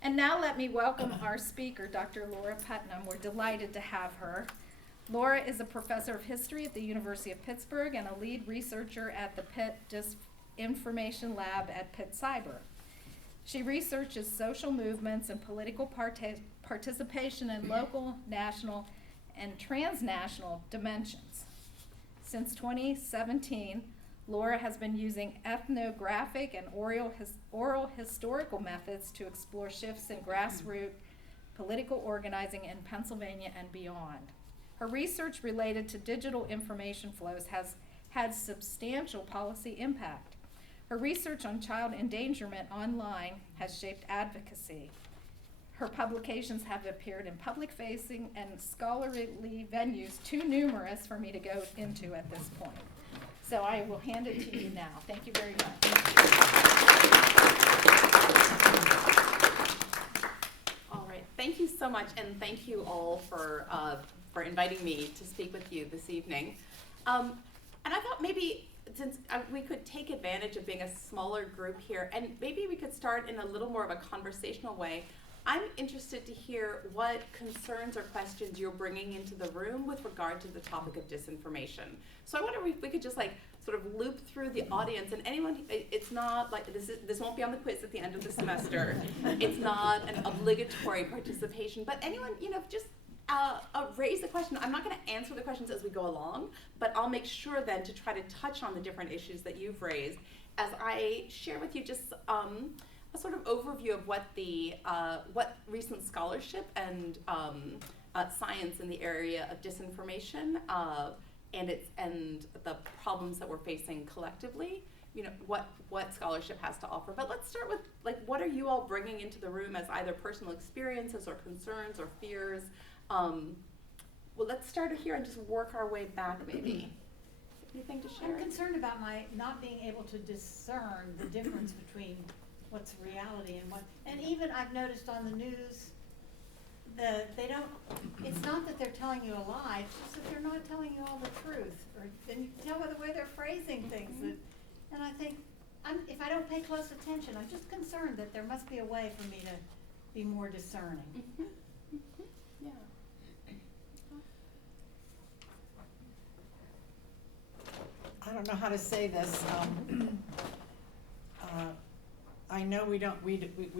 And now let me welcome our speaker, Dr. Lara Putnam. We're delighted to have her. Lara is a professor of history at the University of Pittsburgh and a lead researcher at the Pitt Disinformation Lab at Pitt Cyber. She researches social movements and political participation in local, national, and transnational dimensions. Since 2017, Lara has been using ethnographic and oral historical methods to explore shifts in grassroots political organizing in Pennsylvania and beyond. Her research related to digital information flows has had substantial policy impact. Her research on child endangerment online has shaped advocacy. Her publications have appeared in public-facing and scholarly venues too numerous for me to go into at this point. So I will hand it to you now. Thank you very much. All right, thank you so much, and thank you all for inviting me to speak with you this evening. And I thought maybe since we could take advantage of being a smaller group here, and maybe we could start in a little more of a conversational way. I'm interested to hear what concerns or questions you're bringing into the room with regard to the topic of disinformation. So I wonder if we could just like sort of loop through the audience, and anyone, it's not like, this won't be on the quiz at the end of the semester. It's not an obligatory participation, but anyone, just raise the question. I'm not going to answer the questions as we go along, but I'll make sure then to try to touch on the different issues that you've raised as I share with you just a sort of overview of what the what recent scholarship and science in the area of disinformation and the problems that we're facing collectively, what scholarship has to offer. But let's start with what are you all bringing into the room as either personal experiences or concerns or fears? Well, let's start here and just work our way back maybe. Anything to share? I'm concerned about my not being able to discern the difference between what's reality and what, and even I've noticed on the news, it's not that they're telling you a lie, it's just that they're not telling you all the truth, or then you can tell by the way they're phrasing things. And I think, if I don't pay close attention, I'm just concerned that there must be a way for me to be more discerning. Yeah. I don't know how to say this. I know we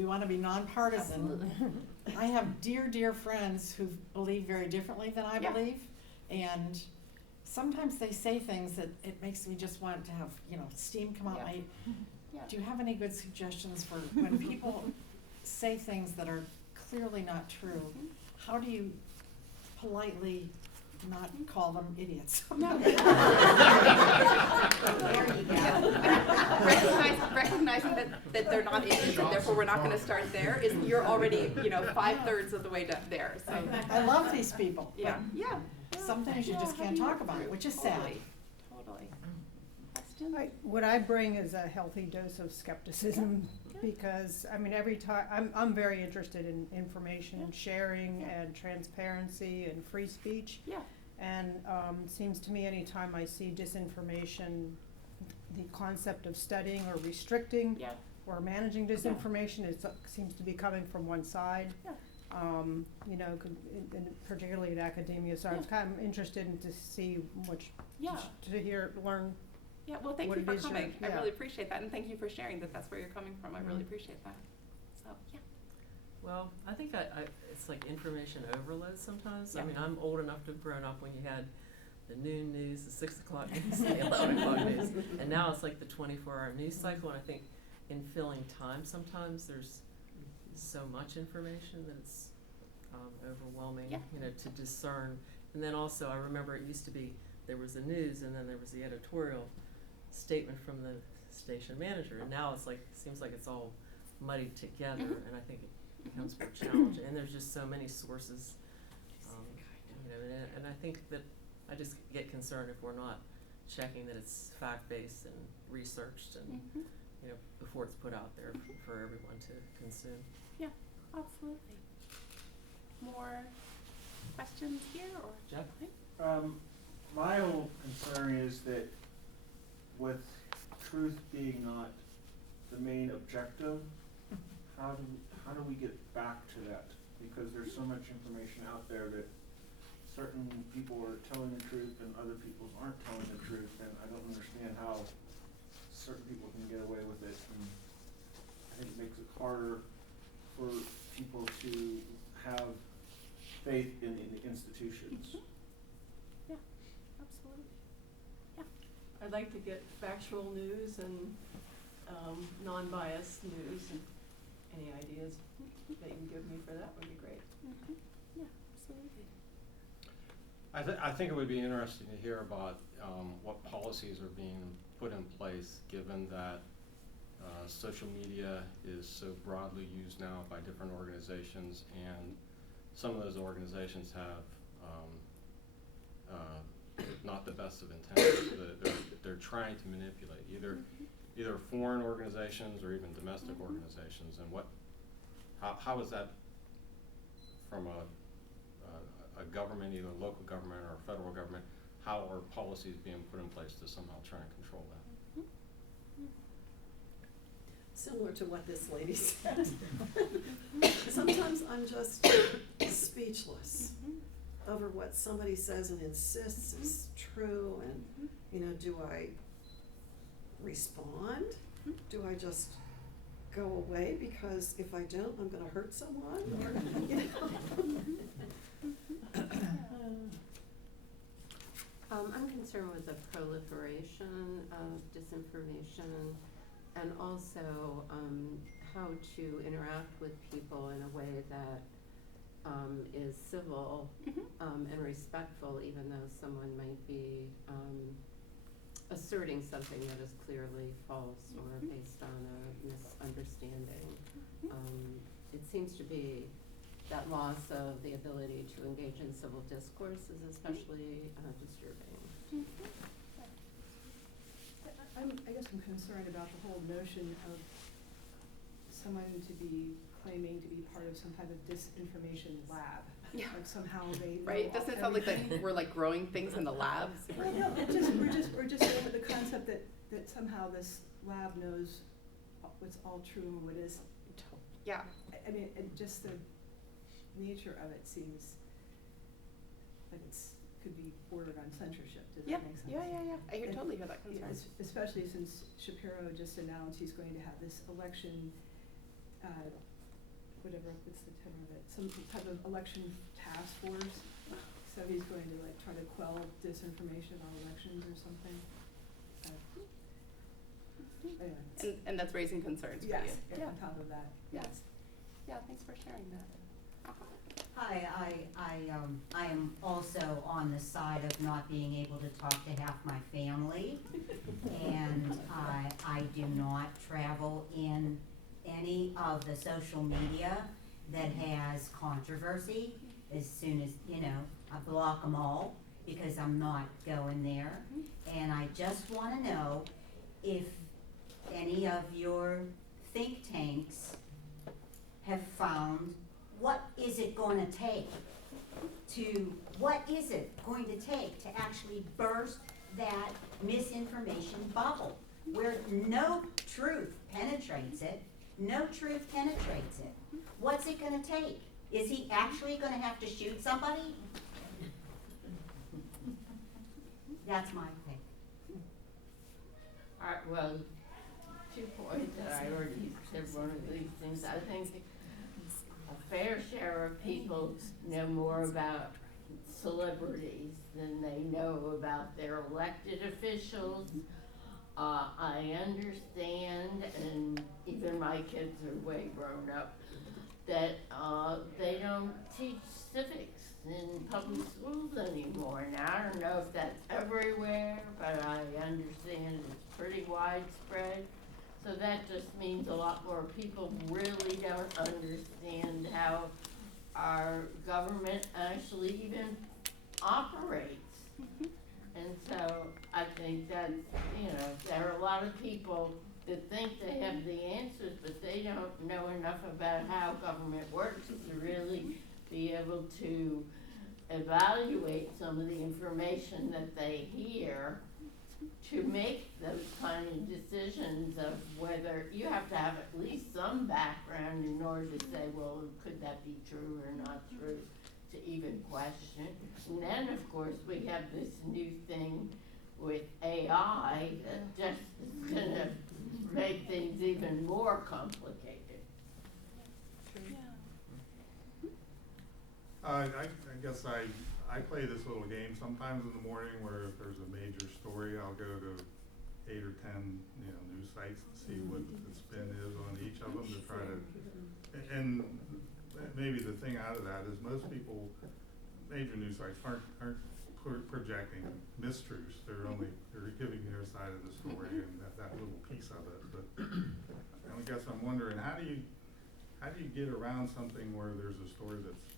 want to be nonpartisan. Absolutely. I have dear friends who believe very differently than I believe, and sometimes they say things that it makes me just want to have steam come out my. Do you have any good suggestions for when people say things that are clearly not true? How do you politely not call them idiots? No. Recognizing that they're not idiots, and therefore we're not going to start there. You're already 5/3 of the way there. So I love these people. Yeah. Sometimes you just can't talk about it, which is sad. Totally. Question? What I bring is a healthy dose of skepticism because every time I'm very interested in information and sharing and transparency and free speech. Yeah. And seems to me anytime I see disinformation, the concept of studying or restricting or managing disinformation seems to be coming from one side. Yeah. Particularly in academia. So I was kind of interested in to see learn. Yeah, well, thank you for coming. I yeah. really appreciate that, and thank you for sharing that that's where you're coming from. I really appreciate that. So, yeah. Well, I think it's like information overload sometimes. Yeah. I'm old enough to have grown up when you had the noon news, the 6 o'clock news, the 11 o'clock news, and now it's like the 24-hour news cycle. And I think in filling time, sometimes there's so much information that it's overwhelming, to discern. And then also, I remember it used to be there was the news, and then there was the editorial statement from the station manager, and now it's seems like it's all muddied together, and I think it becomes more challenging. And there's just so many sources, and I think that I just get concerned if we're not checking that it's fact-based and researched, and before it's put out there for everyone to consume. Yeah, absolutely. More questions here, or Jeff? My whole concern is that with truth being not the main objective, how do we get back to that? Because there's so much information out there that certain people are telling the truth and other people aren't telling the truth, and I don't understand how certain people can get away with it, and I think it makes it harder for people to have faith in the institutions. Yeah, absolutely. I'd like to get factual news and non-biased news, and any ideas that you can give me for that would be great. Yeah, absolutely. I think it would be interesting to hear about what policies are being put in place, given that social media is so broadly used now by different organizations, and some of those organizations have not the best of intentions. They're trying to manipulate either foreign organizations or even domestic organizations. And how is that from a government, either local government or federal government? How are policies being put in place to somehow try and control that? Similar to what this lady said. Sometimes I'm just speechless over what somebody says and insists is true, and do I respond? Do I just go away because if I don't, I'm going to hurt someone? I'm concerned with the proliferation of disinformation, and also how to interact with people in a way that is civil and respectful, even though someone might be asserting something that is clearly false or based on a misunderstanding. It seems to be that loss of the ability to engage in civil discourse is especially disturbing. I guess I'm concerned about the whole notion of someone to be claiming to be part of some kind of disinformation lab. Yeah. Like somehow they know Right, doesn't it sound like everything. we're like growing things in the lab? Well, no, we're just over the concept that somehow this lab knows what's all true and what isn't. Yeah. I mean, and just the nature of it seems like could be bordered on censorship. Does that make sense? Yeah. I And, totally hear that you know, concern. especially since Shapiro just announced he's going to have this election, what's the term of it, some type of election task force. So he's going to like try to quell disinformation on elections or something. Anyway. And that's raising concerns for Yes, you. yeah, on top of that. Yes. Yeah, thanks for sharing that. Hi, I am also on the side of not being able to talk to half my family, and I do not travel in any of the social media that has controversy. As soon as, I block them all because I'm not going there. And I just want to know if any of your think tanks have found what is it going to take actually burst that misinformation bubble where no truth penetrates it? What's it going to take? Is he actually going to have to shoot somebody? That's my thing. Well, 2 points that I already said one of these things. I think a fair share of people know more about celebrities than they know about their elected officials. I understand, and even my kids are way grown up, that they don't teach civics in public schools anymore. Now, I don't know if that's everywhere, but I understand it's pretty widespread. So that just means a lot more people really don't understand how our government actually even operates. And so I think that, there are a lot of people that think they have the answers, but they don't know enough about how government works to really be able to evaluate some of the information that they hear to make those kind of decisions of whether, you have to have at least some background in order to say, well, could that be true or not true, to even question. And then, of course, we have this new thing with AI that just is gonna make things even more complicated. I guess I play this little game sometimes in the morning where if there's a major story, I'll go to 8 or 10, news sites to see what the spin is on each of them to try to, and maybe the thing out of that is most people, major news sites aren't projecting mistruths. They're giving their side of the story and that little piece of it. But I guess I'm wondering, how do you get around something where there's a story that's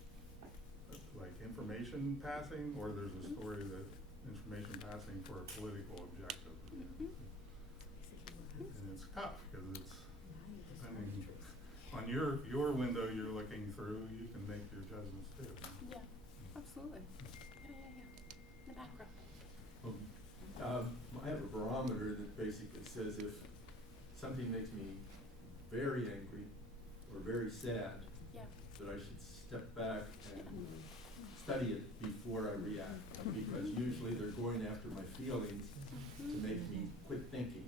like information passing, or there's a story that information passing for a political objective? And it's tough because on your window you're looking through, you can make your judgments too. Yeah, absolutely. Yeah. In the background. I have a barometer that basically says if something makes me very angry or very sad, that I should step back and study it before I react, because usually they're going after my feelings to make me quit thinking.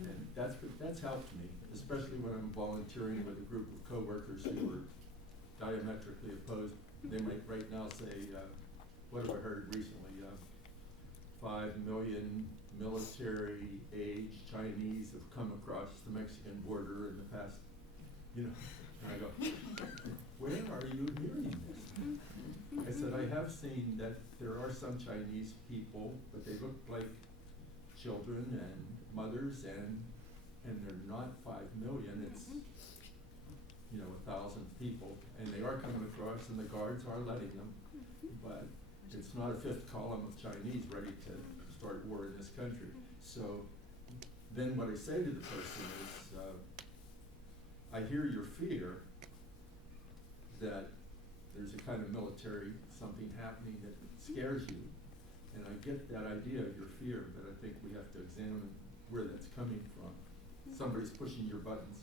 And that's helped me, especially when I'm volunteering with a group of coworkers who are diametrically opposed. They might right now say, what have I heard recently? 5 million military-age Chinese have come across the Mexican border in the past, and I go, where are you hearing this? I said, I have seen that there are some Chinese people, but they look like children and mothers, and they're not 5 million, it's 1,000 people, and they are coming across, and the guards are letting them, but it's not a fifth column of Chinese ready to start war in this country. So then what I say to the person is, I hear your fear that there's a kind of military something happening that scares you, and I get that idea of your fear, but I think we have to examine where that's coming from. Somebody's pushing your buttons.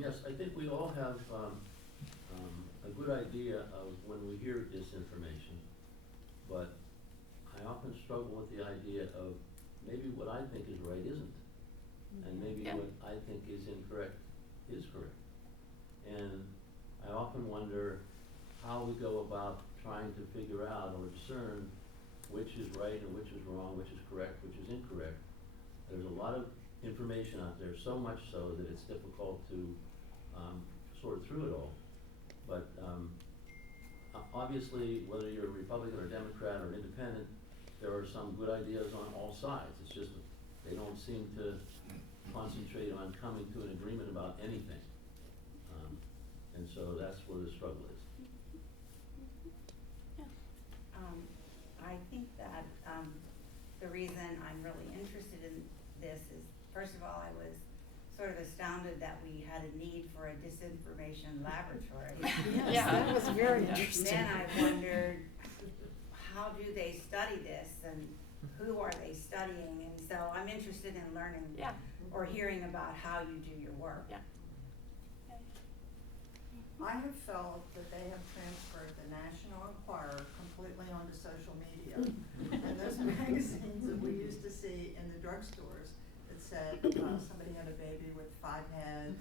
Yes, I think we all have a good idea of when we hear disinformation, but I often struggle with the idea of maybe what I think is right isn't, and maybe what I think is incorrect is correct. And I often wonder how we go about trying to figure out or discern which is right and which is wrong, which is correct, which is incorrect. There's a lot of information out there, so much so that it's difficult to sort through it all. But obviously, whether you're a Republican or Democrat or an independent, there are some good ideas on all sides. It's just that they don't seem to concentrate on coming to an agreement about anything. And so that's where the struggle is. I think that the reason I'm really interested in this is, first of all, I was sort of astounded that we had a need for a disinformation laboratory. Yes, that was very interesting. Then I wondered, how do they study this and who are they studying? And so I'm interested in learning or hearing about how you do your work. I have felt that they have transferred the National Enquirer completely onto social media. And those magazines that we used to see in the drugstores that said somebody had a baby with 5 heads,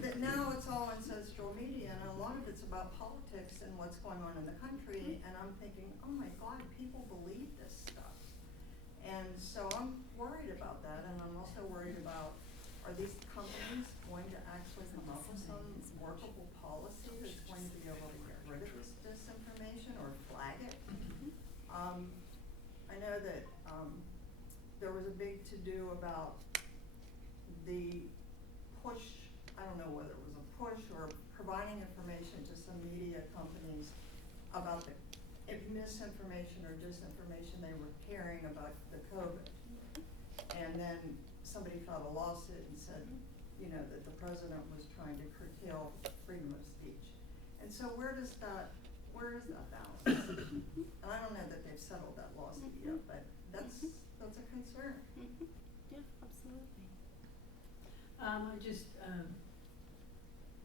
that now it's all in social media, and a lot of it's about politics and what's going on in the country, and I'm thinking, oh my God, people believe this stuff. And so I'm worried about that, and I'm also worried about, are these companies going to actually come up with some workable policy that's going to be able to get rid of this disinformation or flag it? I know that there was a big to-do about the push, I don't know whether it was a push or providing information to some media companies about the misinformation or disinformation they were carrying about the COVID. And then somebody filed a lawsuit and said, that the president was trying to curtail freedom of speech. And so where does that where is that balance? And I don't know that they've settled that lawsuit yet, but that's a concern. Yeah, absolutely. I just,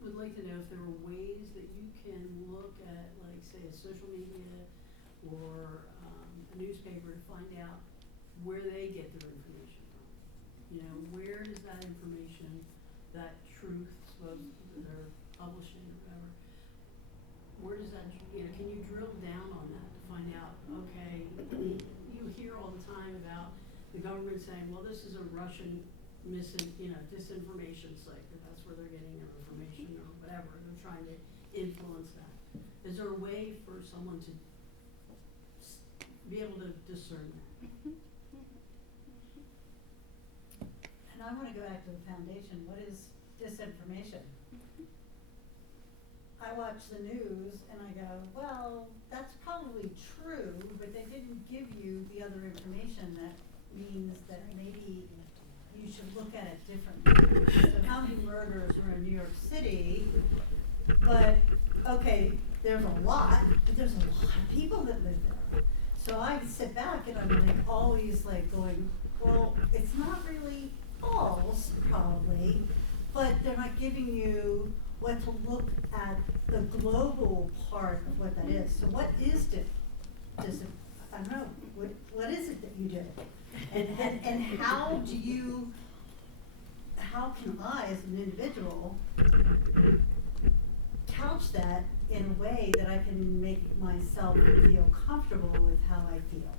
would like to know if there are ways that you can look at, like, say, a social media or, a newspaper to find out where they get their information from. You know, where does that information, that truth, suppose that they're publishing or whatever, where does that, you know, can you drill down on that to find out, okay, you hear all the time about the government saying, well, this is a Russian disinformation site, that that's where they're getting their information or whatever, they're trying to influence that. Is there a way for someone to be able to discern that? And I wanna go back to the foundation, what is disinformation? I watch the news and I go, well, that's probably true, but they didn't give you the other information that means that maybe you should look at it differently. So how many murders are in New York City? But, okay, there's a lot, but there's a lot of people that live there. So I sit back and I'm like always like going, well, it's not really false probably, but they're not giving you what to look at the global part of what that is. So what is I don't know, what is it that you do? And how can I as an individual couch that in a way that I can make myself feel comfortable with how I feel?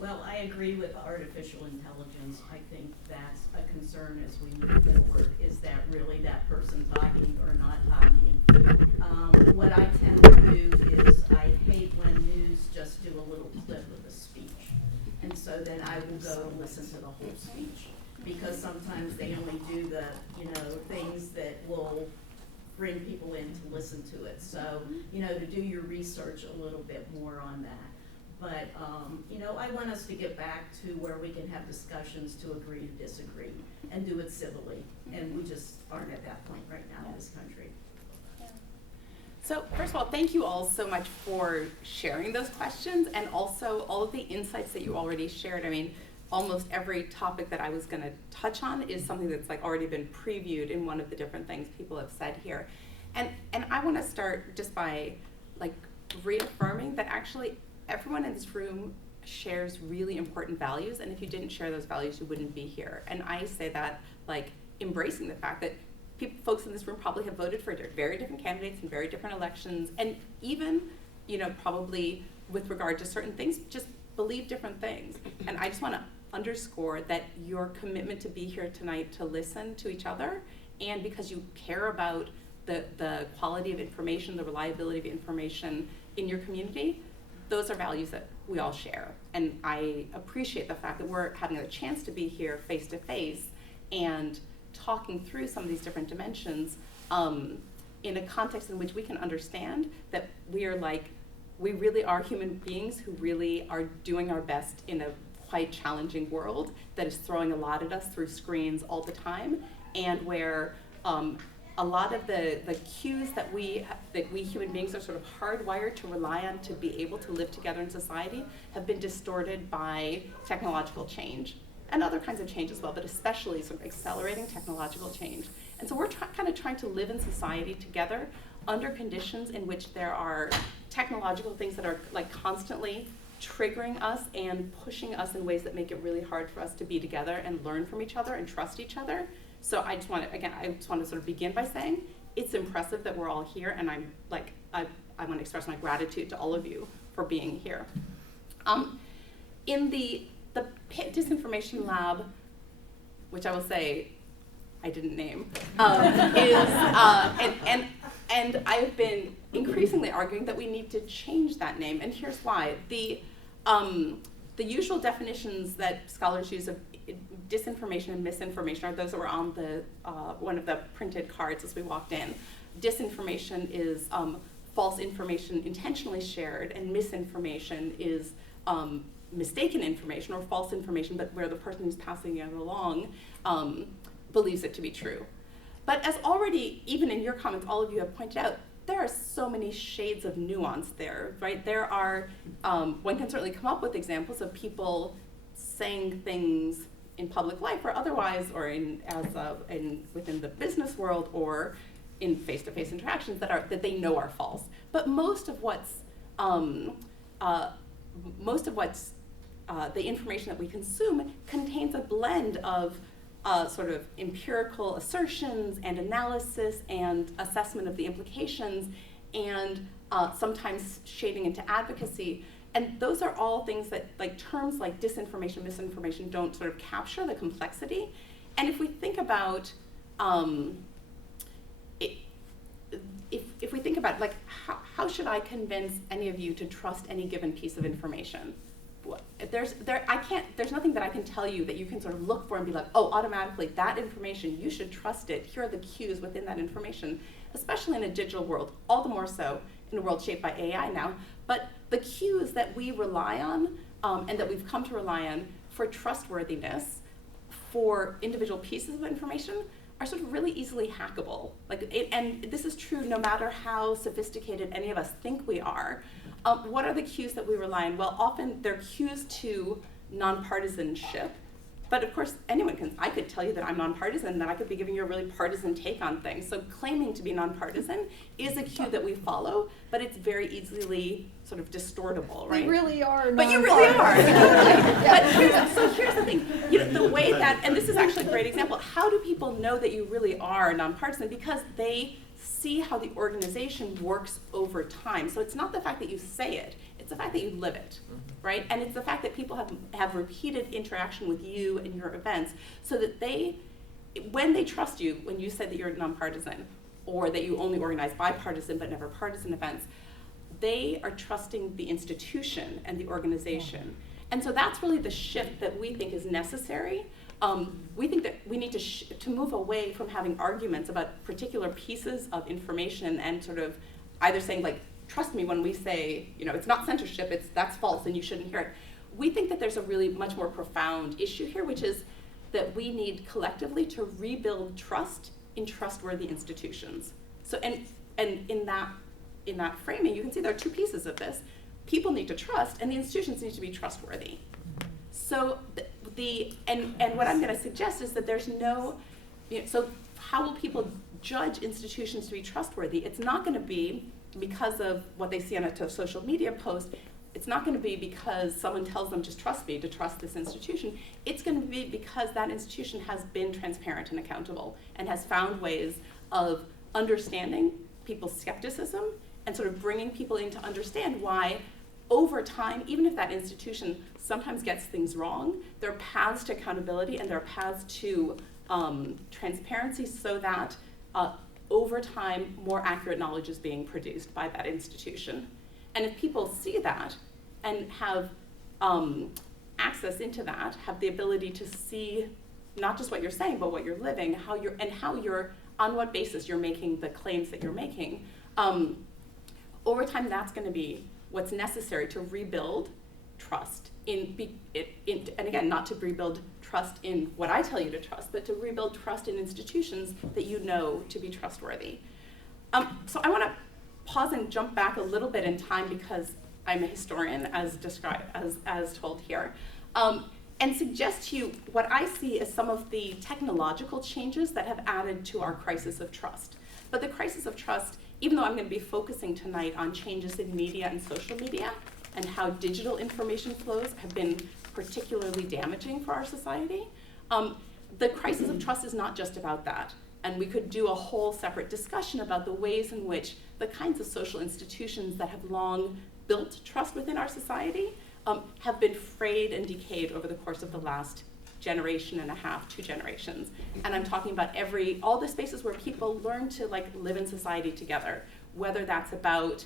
Well, I agree with artificial intelligence. I think that's a concern as we move forward. Is that really that person talking or not talking? What I tend to do is I hate when news just do a little clip of a speech. And so then I will go and listen to the whole speech. Because sometimes they only do the, things that will bring people in to listen to it. So, to do your research a little bit more on that. But, I want us to get back to where we can have discussions to agree to disagree and do it civilly. And we just aren't at that point right now in this country. So first of all, thank you all so much for sharing those questions and also all of the insights that you already shared. I mean, almost every topic that I was going to touch on is something that's like already been previewed in one of the different things people have said here. And I want to start just by like reaffirming that actually everyone in this room shares really important values, and if you didn't share those values, you wouldn't be here. And I say that like embracing the fact that folks in this room probably have voted for very different candidates in very different elections, and even, probably with regard to certain things, just believe different things. And I just want to underscore that your commitment to be here tonight to listen to each other, and because you care about the quality of information, the reliability of information in your community, those are values that we all share. And I appreciate the fact that we're having a chance to be here face to face and talking through some of these different dimensions in a context in which we can understand that we really are human beings who really are doing our best in a quite challenging world that is throwing a lot at us through screens all the time, and where a lot of the cues that we human beings are sort of hardwired to rely on to be able to live together in society have been distorted by technological change and other kinds of change as well, but especially sort of accelerating technological change. And so we're kind of trying to live in society together under conditions in which there are technological things that are like constantly triggering us and pushing us in ways that make it really hard for us to be together and learn from each other and trust each other. So I just want to sort of begin by saying it's impressive that we're all here, and I want to express my gratitude to all of you for being here. In the Pitt Disinformation Lab, which I will say I didn't name, and I've been increasingly arguing that we need to change that name, and here's why. The usual definitions that scholars use of disinformation and misinformation are those that were on the one of the printed cards as we walked in. Disinformation is false information intentionally shared, and misinformation is mistaken information or false information, but where the person who's passing it along believes it to be true. But as already, even in your comments, all of you have pointed out, there are so many shades of nuance there, right? There are, one can certainly come up with examples of people saying things in public life or otherwise, or within the business world or in face-to-face interactions that they know are false. But most of what's the information that we consume contains a blend of sort of empirical assertions and analysis and assessment of the implications, and sometimes shading into advocacy. And those are all things that, like, terms like disinformation, misinformation don't sort of capture the complexity. And if we think about if we think about, like, how should I convince any of you to trust any given piece of information? There's nothing that I can tell you that you can sort of look for and be like, oh, automatically that information, you should trust it. Here are the cues within that information, especially in a digital world, all the more so in a world shaped by AI now. But the cues that we rely on and that we've come to rely on for trustworthiness for individual pieces of information are sort of really easily hackable. And this is true no matter how sophisticated any of us think we are. What are the cues that we rely on? Well, often they're cues to nonpartisanship. But of course, I could tell you that I'm nonpartisan, that I could be giving you a really partisan take on things. So claiming to be nonpartisan is a cue that we follow, but it's very easily sort of distortable, right? We really are nonpartisan. But you really are, totally. But here's the thing, the way that, and this is actually a great example, how do people know that you really are nonpartisan? Because they see how the organization works over time. So it's not the fact that you say it, it's the fact that you live it, right? And it's the fact that people have repeated interaction with you and your events, so that when they trust you, when you say that you're nonpartisan, or that you only organize bipartisan but never partisan events, they are trusting the institution and the organization. And so that's really the shift that we think is necessary. We think that we need to move away from having arguments about particular pieces of information and sort of either saying, like, trust me when we say, it's not censorship, that's false and you shouldn't hear it. We think that there's a really much more profound issue here, which is that we need collectively to rebuild trust in trustworthy institutions. So, and in that framing, you can see there are two pieces of this. People need to trust, and the institutions need to be trustworthy. So and what I'm going to suggest is that there's no, so how will people judge institutions to be trustworthy? It's not going to be because of what they see on a social media post. It's not going to be because someone tells them, just trust me, to trust this institution. It's going to be because that institution has been transparent and accountable and has found ways of understanding people's skepticism and sort of bringing people in to understand why, over time, even if that institution sometimes gets things wrong, there are paths to accountability and there are paths to transparency, so that over time, more accurate knowledge is being produced by that institution. And if people see that and have access into that, have the ability to see not just what you're saying, but what you're living, how you're, on what basis you're making the claims that you're making, over time, that's going to be what's necessary to rebuild trust and again, not to rebuild trust in what I tell you to trust, but to rebuild trust in institutions that you know to be trustworthy. So I want to pause and jump back a little bit in time, because I'm a historian, as described, as told here, and suggest to you what I see as some of the technological changes that have added to our crisis of trust. But the crisis of trust, even though I'm going to be focusing tonight on changes in media and social media and how digital information flows have been particularly damaging for our society, the crisis of trust is not just about that. And we could do a whole separate discussion about the ways in which the kinds of social institutions that have long built trust within our society have been frayed and decayed over the course of the last generation and a half, 2 generations. And I'm talking about all the spaces where people learn to live in society together, whether that's about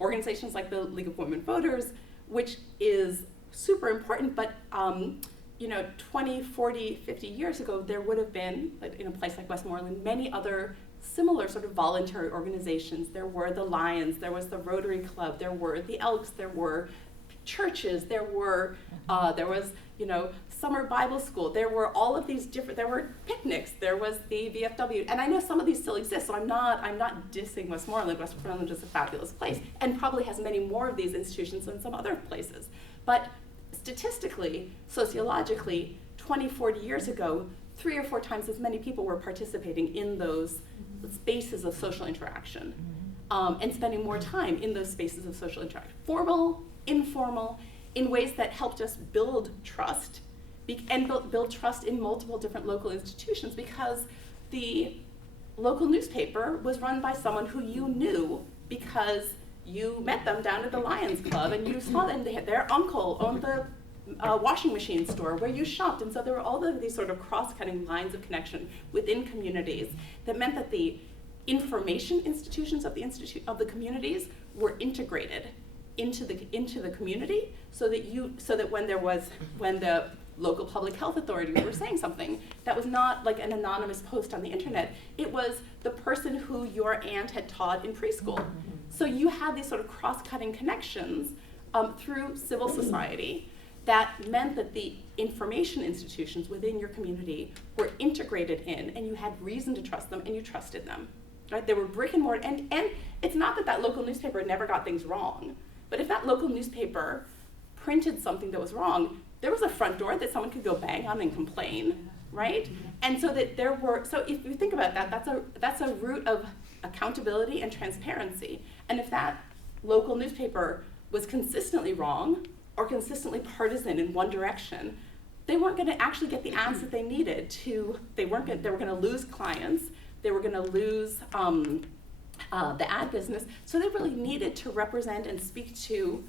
organizations like the League of Women Voters, which is super important, but 20, 40, 50 years ago, there would have been, in a place like Westmoreland, many other similar sort of voluntary organizations. There were the Lions, there was the Rotary Club, there were the Elks, there were churches, there was summer Bible school, there were all of these there were picnics, there was the VFW, and I know some of these still exist, so I'm not dissing Westmoreland. Westmoreland is a fabulous place, and probably has many more of these institutions than some other places. But statistically, sociologically, 20, 40 years ago, 3 or 4 times as many people were participating in those spaces of social interaction, and spending more time in those spaces of social interaction, formal, informal, in ways that helped us build trust, and build trust in multiple different local institutions, because the local newspaper was run by someone who you knew because you met them down at the Lions Club and you saw them. Their uncle owned the washing machine store where you shopped, and so there were all of these sort of cross-cutting lines of connection within communities that meant that the information institutions of the communities were integrated into the community, so that when the local public health authorities were saying something that was not like an anonymous post on the internet, it was the person who your aunt had taught in preschool. So you had these sort of cross-cutting connections through civil society that meant that the information institutions within your community were integrated in, and you had reason to trust them, and you trusted them, right? They were brick and mortar, and it's not that local newspaper never got things wrong, but if that local newspaper printed something that was wrong, there was a front door that someone could go bang on and complain, right? And so that so if you think about that, that's a root of accountability and transparency. And if that local newspaper was consistently wrong or consistently partisan in one direction, they weren't going to actually get the ads that they needed they were going to lose clients, they were going to lose the ad business, so they really needed to represent and speak to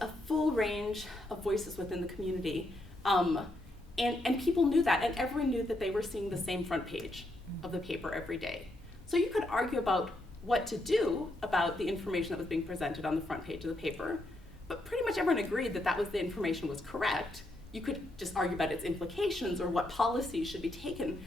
a full range of voices within the community. And people knew that, and everyone knew that they were seeing the same front page of the paper every day. So you could argue about what to do about the information that was being presented on the front page of the paper, but pretty much everyone agreed that the information was correct. You could just argue about its implications or what policies should be taken,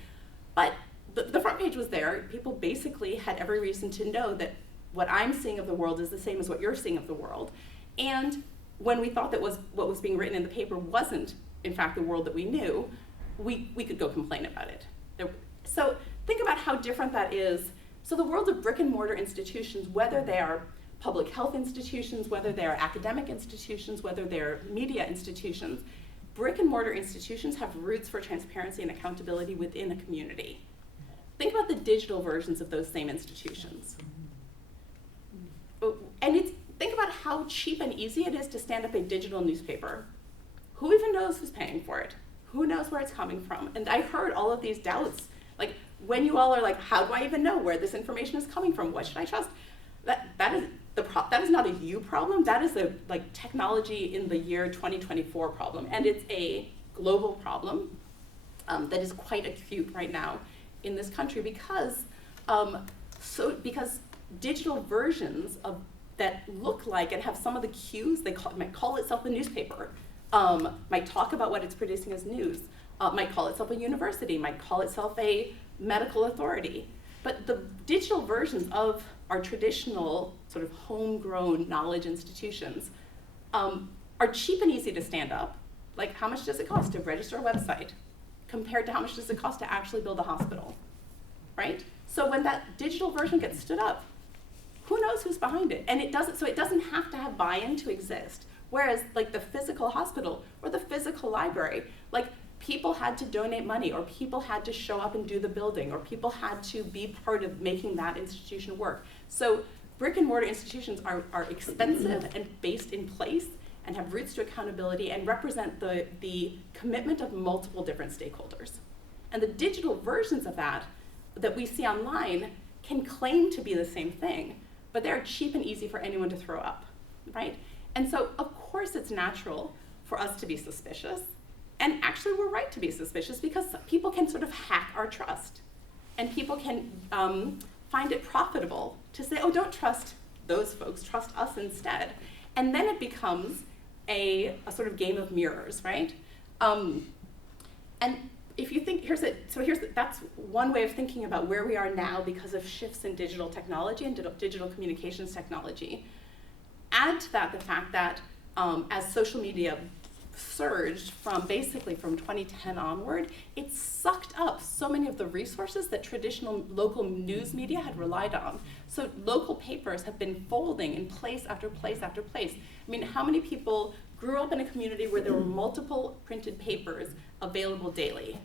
but the front page was there. People basically had every reason to know that what I'm seeing of the world is the same as what you're seeing of the world. And when we thought that what was being written in the paper wasn't, in fact, the world that we knew, we could go complain about it. So think about how different that is. So the world of brick and mortar institutions, whether they are public health institutions, whether they are academic institutions, whether they're media institutions, brick and mortar institutions have roots for transparency and accountability within a community. Think about the digital versions of those same institutions. And think about how cheap and easy it is to stand up a digital newspaper. Who even knows who's paying for it? Who knows where it's coming from? And I heard all of these doubts, like when you all are like, how do I even know where this information is coming from? What should I trust? That is not a you problem. That is a technology in the year 2024 problem, and it's a global problem that is quite acute right now in this country because digital versions of that look like and have some of the cues, might call itself a newspaper, might talk about what it's producing as news, might call itself a university, might call itself a medical authority. But the digital versions of our traditional sort of homegrown knowledge institutions are cheap and easy to stand up. Like, how much does it cost to register a website compared to how much does it cost to actually build a hospital, right? So when that digital version gets stood up, who knows who's behind it? And it doesn't have to have buy-in to exist. Whereas like the physical hospital or the physical library, like people had to donate money, or people had to show up and do the building, or people had to be part of making that institution work. So brick and mortar institutions are expensive and based in place and have roots to accountability and represent the commitment of multiple different stakeholders. And the digital versions of that we see online can claim to be the same thing, but they're cheap and easy for anyone to throw up, right? And so of course it's natural for us to be suspicious. And actually we're right to be suspicious because people can sort of hack our trust. And people can find it profitable to say, oh, don't trust those folks, trust us instead. And then it becomes a sort of game of mirrors, right? And if you think, that's one way of thinking about where we are now because of shifts in digital technology and digital communications technology. Add to that the fact that as social media surged from basically from 2010 onward, it sucked up so many of the resources that traditional local news media had relied on. So local papers have been folding in place after place after place. I mean, how many people grew up in a community where there were multiple printed papers available daily,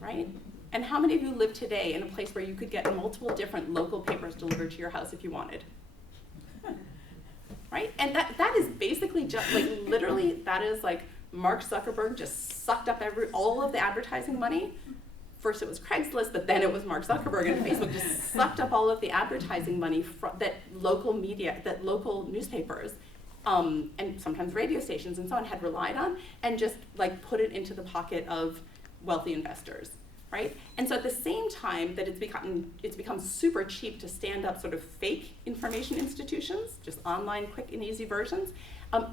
right? And how many of you live today in a place where you could get multiple different local papers delivered to your house if you wanted? Right? And that is basically just like literally that is like Mark Zuckerberg just sucked up all of the advertising money. First it was Craigslist, but then it was Mark Zuckerberg, and Facebook just sucked up all of the advertising money that local media, that local newspapers, and sometimes radio stations and so on had relied on, and just like put it into the pocket of wealthy investors. Right? And so at the same time that it's become super cheap to stand up sort of fake information institutions, just online quick and easy versions,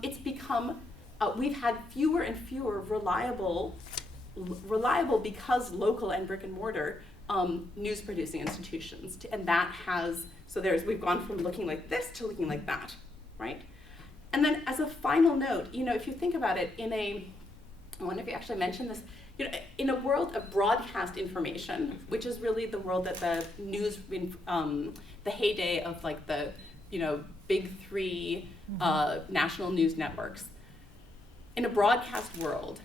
it's become, we've had fewer and fewer reliable because local and brick and mortar news producing institutions. And that has, so we've gone from looking like this to looking like that, right? And then as a final note, you know, if you think about it I wonder if you actually mentioned this, you know, in a world of broadcast information, which is really the world that the news, the heyday of like the, you know, big three national news networks. In a broadcast world,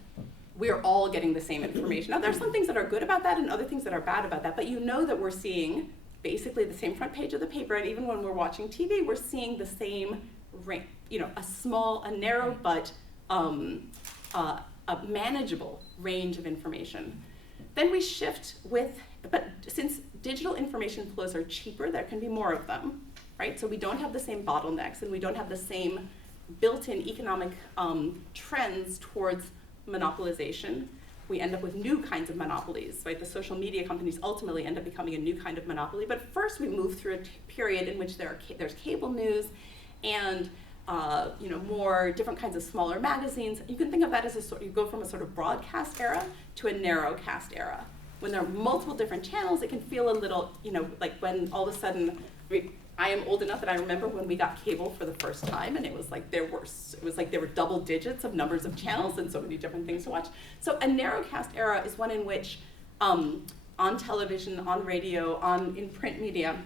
we are all getting the same information. Now, there are some things that are good about that and other things that are bad about that, but you know that we're seeing basically the same front page of the paper, and even when we're watching TV, we're seeing the same, you know, a narrow but a manageable range of information. Then we shift but since digital information flows are cheaper, there can be more of them, right? So we don't have the same bottlenecks and we don't have the same built-in economic trends towards monopolization. We end up with new kinds of monopolies, right? The social media companies ultimately end up becoming a new kind of monopoly, but first we move through a period in which there's cable news and you know, more different kinds of smaller magazines. You can think of that as you go from a sort of broadcast era to a narrowcast era. When there are multiple different channels, it can feel a little, you know, like when all of a sudden, I am old enough that I remember when we got cable for the first time, and it was like there were double digits of numbers of channels and so many different things to watch. So a narrowcast era is one in which, on television, on radio, in print media,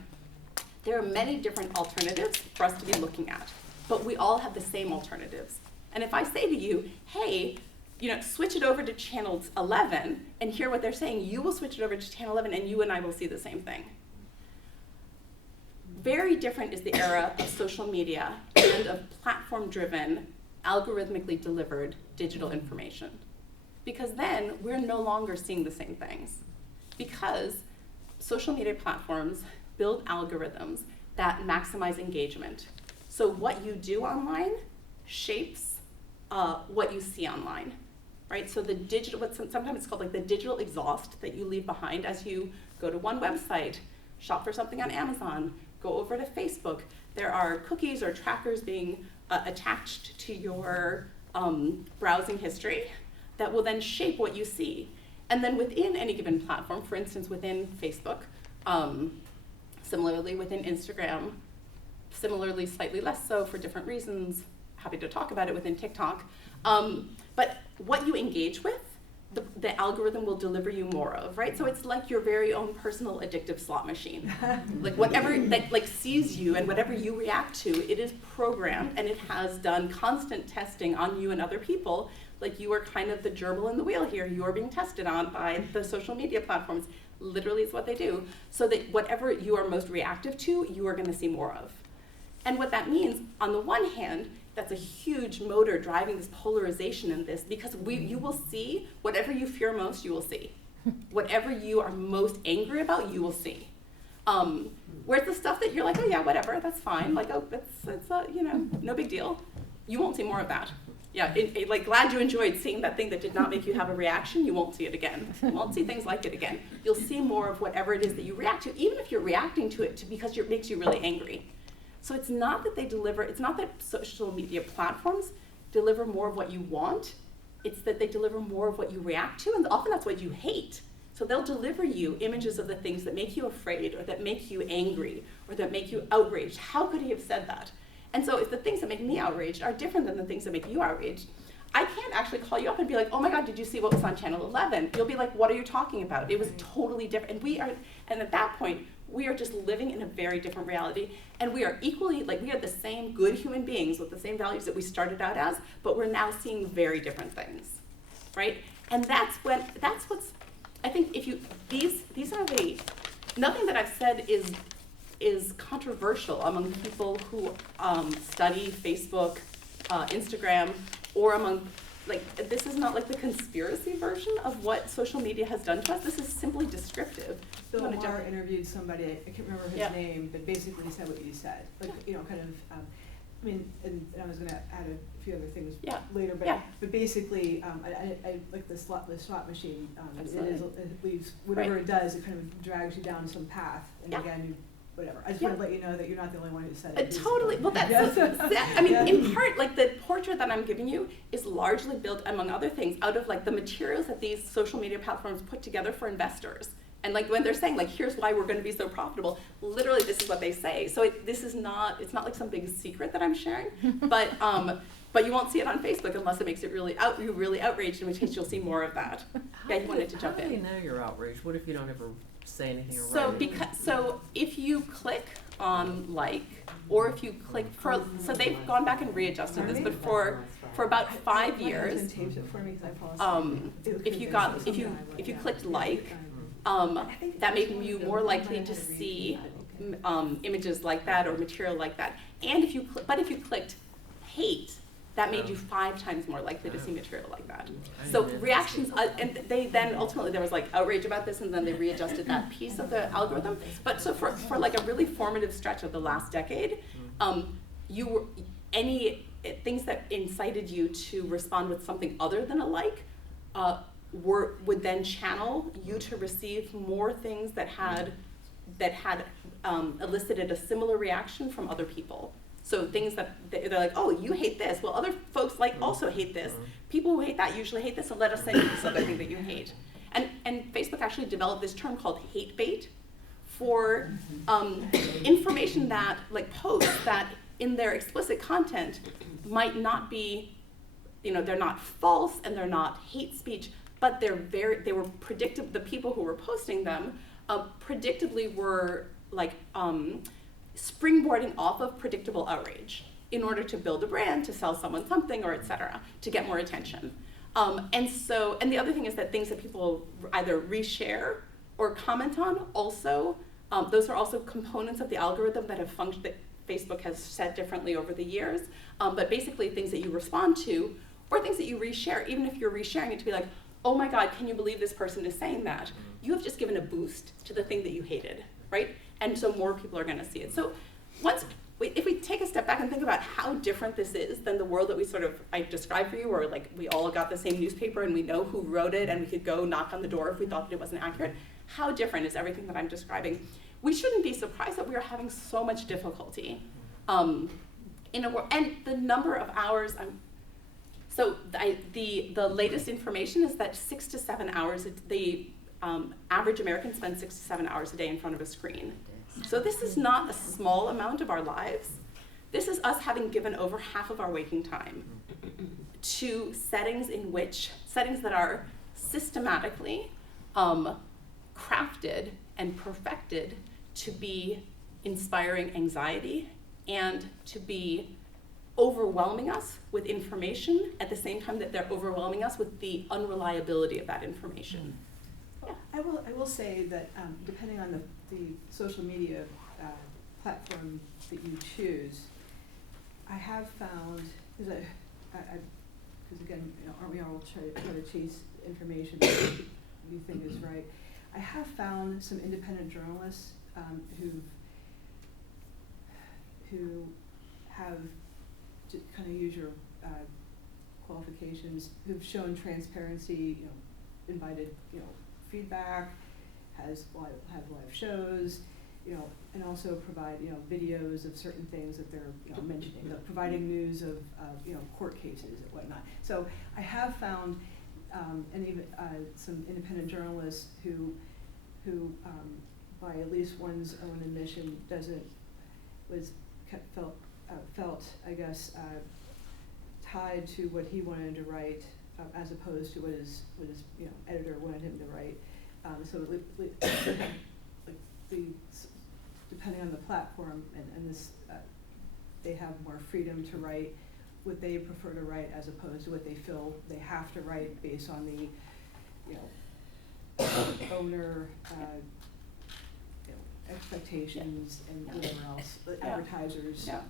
there are many different alternatives for us to be looking at. But we all have the same alternatives. And if I say to you, hey, you know, switch it over to channel 11 and hear what they're saying, you will switch it over to channel 11 and you and I will see the same thing. Very different is the era of social media and of platform-driven, algorithmically delivered digital information. Because then we're no longer seeing the same things. Because social media platforms build algorithms that maximize engagement. So what you do online shapes what you see online, right? So the digital, sometimes it's called like the digital exhaust that you leave behind as you go to one website, shop for something on Amazon, go over to Facebook. There are cookies or trackers being attached to your browsing history that will then shape what you see. And then within any given platform, for instance, within Facebook, similarly within Instagram, similarly slightly less so for different reasons, happy to talk about it within TikTok. But what you engage with, the algorithm will deliver you more of, right? So it's like your very own personal addictive slot machine. Like whatever that like sees you and whatever you react to, it is programmed and it has done constant testing on you and other people. Like you are kind of the gerbil in the wheel here. You are being tested on by the social media platforms. Literally is what they do. So that whatever you are most reactive to, you are gonna see more of. And what that means, on the one hand, that's a huge motor driving this polarization in this, because you will see whatever you fear most, you will see. Whatever you are most angry about, you will see. Whereas the stuff that you're like, oh yeah, whatever, that's fine, like, oh, it's you know, no big deal, you won't see more of that. Yeah, like glad you enjoyed seeing that thing that did not make you have a reaction, you won't see it again. You won't see things like it again. You'll see more of whatever it is that you react to, even if you're reacting to it because it makes you really angry. So it's not that it's not that social media platforms deliver more of what you want, it's that they deliver more of what you react to, and often that's what you hate. So they'll deliver you images of the things that make you afraid, or that make you angry, or that make you outraged. How could he have said that? And so if the things that make me outraged are different than the things that make you outraged, I can't actually call you up and be like, oh my God, did you see what was on Channel 11? You'll be like, what are you talking about? It was totally different. And at that point, we are just living in a very different reality. And we are equally, like, we are the same good human beings with the same values that we started out as, but we're now seeing very different things, right? And that's what's, I think if you, these are the, nothing that I've said is controversial among people who study Facebook, Instagram, or among, like, this is not like the conspiracy version of what social media has done to us. This is simply descriptive. Bill Maher interviewed somebody, I can't remember his name, but basically said what you said. Like, you know, kind of, I mean, and I was gonna add a few other things later, but basically, I like the slot machine. It leaves, whatever it does, it kind of drags you down some path, and again, you, whatever. I just want to let you know that you're not the only one who said it. Totally. Well, I mean, in part, like, the portrait that I'm giving you is largely built, among other things, out of like the materials that these social media platforms put together for investors. And like when they're saying, like, here's why we're going to be so profitable, literally this is what they say. So it's not like some big secret that I'm sharing, but you won't see it on Facebook unless it makes it really outraged, in which case you'll see more of that. You wanted to jump in. How do they know you're outraged? What if you don't ever say anything or write anything? So if you click on like, or if you click so they've gone back and readjusted this, but for about 5 years, if you clicked like, that made you more likely to see images like that or material like that. And if you clicked hate, that made you 5 times more likely to see material like that. So reactions, and they then ultimately there was like outrage about this, and then they readjusted that piece of the algorithm. But so for like a really formative stretch of the last decade, any things that incited you to respond with something other than a like would then channel you to receive more things that had elicited a similar reaction from other people. So things that they're like, oh, you hate this. Well, other folks also hate this. People who hate that usually hate this, so let us send you this other thing that you hate. And Facebook actually developed this term called hate bait for information that, like, posts that in their explicit content might not be, they're not false and they're not hate speech, but they were predictable. The people who were posting them predictably were like springboarding off of predictable outrage in order to build a brand, to sell someone something, or et cetera, to get more attention. And the other thing is that things that people either reshare or comment on also, those are also components of the algorithm that have functioned, that Facebook has set differently over the years. But basically things that you respond to, or things that you reshare, even if you're resharing it to be like, oh my God, can you believe this person is saying that? You have just given a boost to the thing that you hated, right? And so more people are gonna see it. So if we take a step back and think about how different this is than the world that I described for you, where like we all got the same newspaper and we know who wrote it and we could go knock on the door if we thought that it wasn't accurate, how different is everything that I'm describing? We shouldn't be surprised that we are having so much difficulty in a world, and the number of hours, the latest information is that 6 to 7 hours, the average American spends 6 to 7 hours a day in front of a screen. So this is not a small amount of our lives. This is us having given over half of our waking time to settings that are systematically crafted and perfected to be inspiring anxiety and to be overwhelming us with information at the same time that they're overwhelming us with the unreliability of that information. I will say that depending on the social media platform that you choose, I have found, because again, aren't we all trying to chase information that we think is right? I have found some independent journalists who have, to kind of use your qualifications, who've shown transparency, invited, feedback, have live shows, and also provide, videos of certain things that they're mentioning, providing news of court cases and whatnot. So I have found, and even some independent journalists who by at least one's own admission felt, I guess, tied to what he wanted to write, as opposed to what his editor wanted him to write. So depending on the platform and this, they have more freedom to write what they prefer to write as opposed to what they feel they have to write based on the, owner, expectations and whatever else, advertisers. Yeah.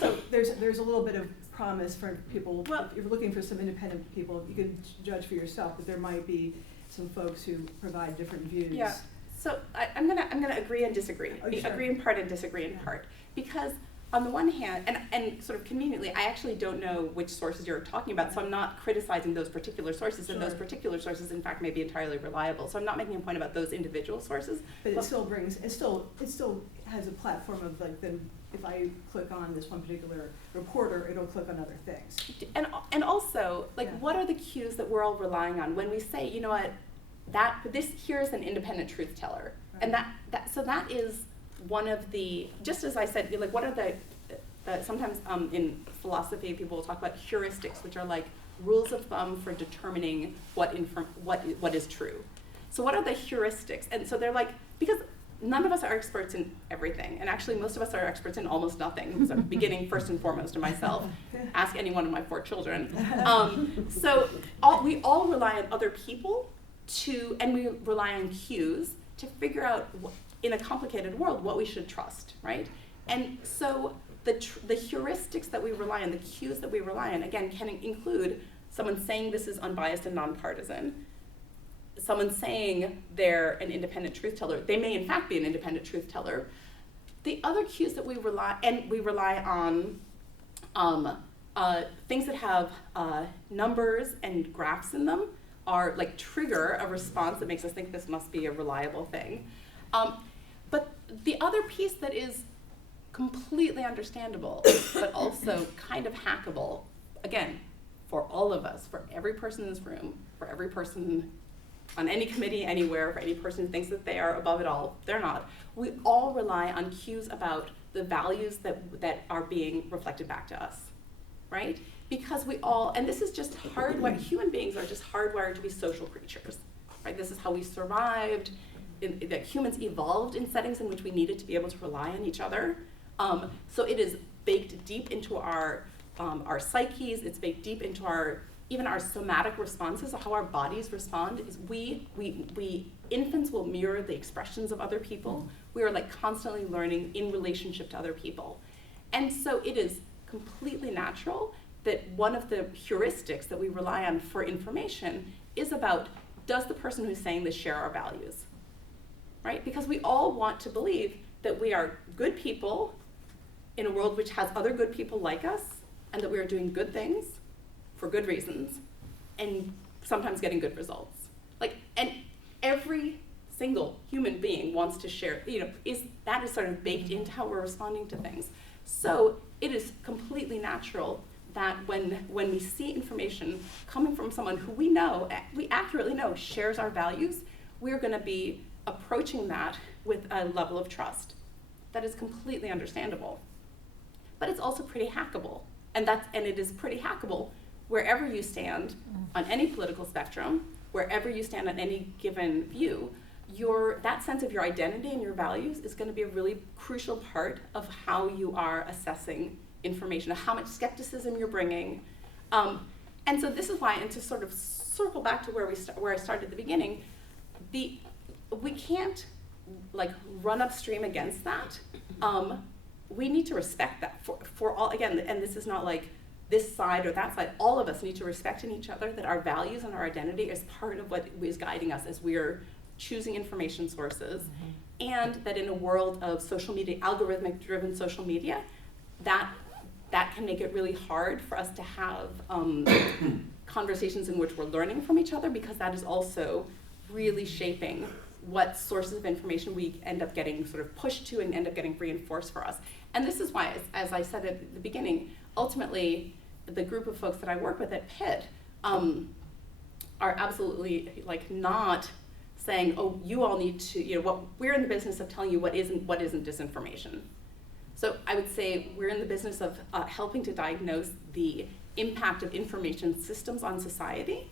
So there's a little bit of promise for people. If you're looking for some independent people, you can judge for yourself, but there might be some folks who provide different views. Yeah. So I'm gonna agree and disagree. Oh, sure. Agree in part and disagree in part, because on the one hand, and sort of conveniently, I actually don't know which sources you're talking about, so I'm not criticizing those particular sources, and those particular sources, in fact, may be entirely reliable. So I'm not making a point about those individual sources. But it still has a platform of like, then if I click on this one particular reporter, it'll click on other things. And also, like, what are the cues that we're all relying on when we say, you know what, here's an independent truth teller, and so that is one of the, just as I said, like, what are the sometimes in philosophy people will talk about heuristics, which are like rules of thumb for determining what is true. So what are the heuristics? And so they're like, because none of us are experts in everything, and actually most of us are experts in almost nothing. So beginning first and foremost to myself, ask any one of my 4 children. So we all rely on other people and we rely on cues to figure out in a complicated world what we should trust, right? And so the heuristics that we rely on, the cues that we rely on, again, can include someone saying this is unbiased and nonpartisan, someone saying they're an independent truth teller. They may in fact be an independent truth teller. The other cues that we rely on things that have numbers and graphs in them are like trigger a response that makes us think this must be a reliable thing. But the other piece that is completely understandable, but also kind of hackable, again, for all of us, for every person in this room, for every person on any committee anywhere, for any person who thinks that they are above it all, they're not. We all rely on cues about the values that are being reflected back to us, right? Because we all, and this is just hardwired, human beings are just hardwired to be social creatures, right? This is how we survived, that humans evolved in settings in which we needed to be able to rely on each other. So it is baked deep into our psyches, it's baked deep into even our somatic responses, how our bodies respond. Is infants will mirror the expressions of other people. We are like constantly learning in relationship to other people. And so it is completely natural that one of the heuristics that we rely on for information is about, does the person who's saying this share our values, right? Because we all want to believe that we are good people in a world which has other good people like us, and that we are doing good things for good reasons, and sometimes getting good results. And every single human being wants to share, that is sort of baked into how we're responding to things. So it is completely natural that when we see information coming from someone who we accurately know shares our values, we're gonna be approaching that with a level of trust. That is completely understandable. But it's also pretty hackable. And it is pretty hackable wherever you stand on any political spectrum, wherever you stand on any given view. That sense of your identity and your values is going to be a really crucial part of how you are assessing information, how much skepticism you're bringing. And so this is why, and to sort of circle back to where I started at the beginning, we can't run upstream against that. We need to respect that for all, again, and this is not like this side or that side, all of us need to respect in each other that our values and our identity is part of what is guiding us as we're choosing information sources, and that in a world of social media, algorithmic driven social media, that can make it really hard for us to have conversations in which we're learning from each other, because that is also really shaping what sources of information we end up getting sort of pushed to and end up getting reinforced for us. And this is why, as I said at the beginning, ultimately the group of folks that I work with at Pitt are absolutely not saying, oh, you all need to, we're in the business of telling you what isn't disinformation. So I would say we're in the business of helping to diagnose the impact of information systems on society,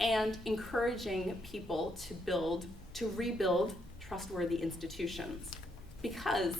and encouraging people to rebuild trustworthy institutions. Because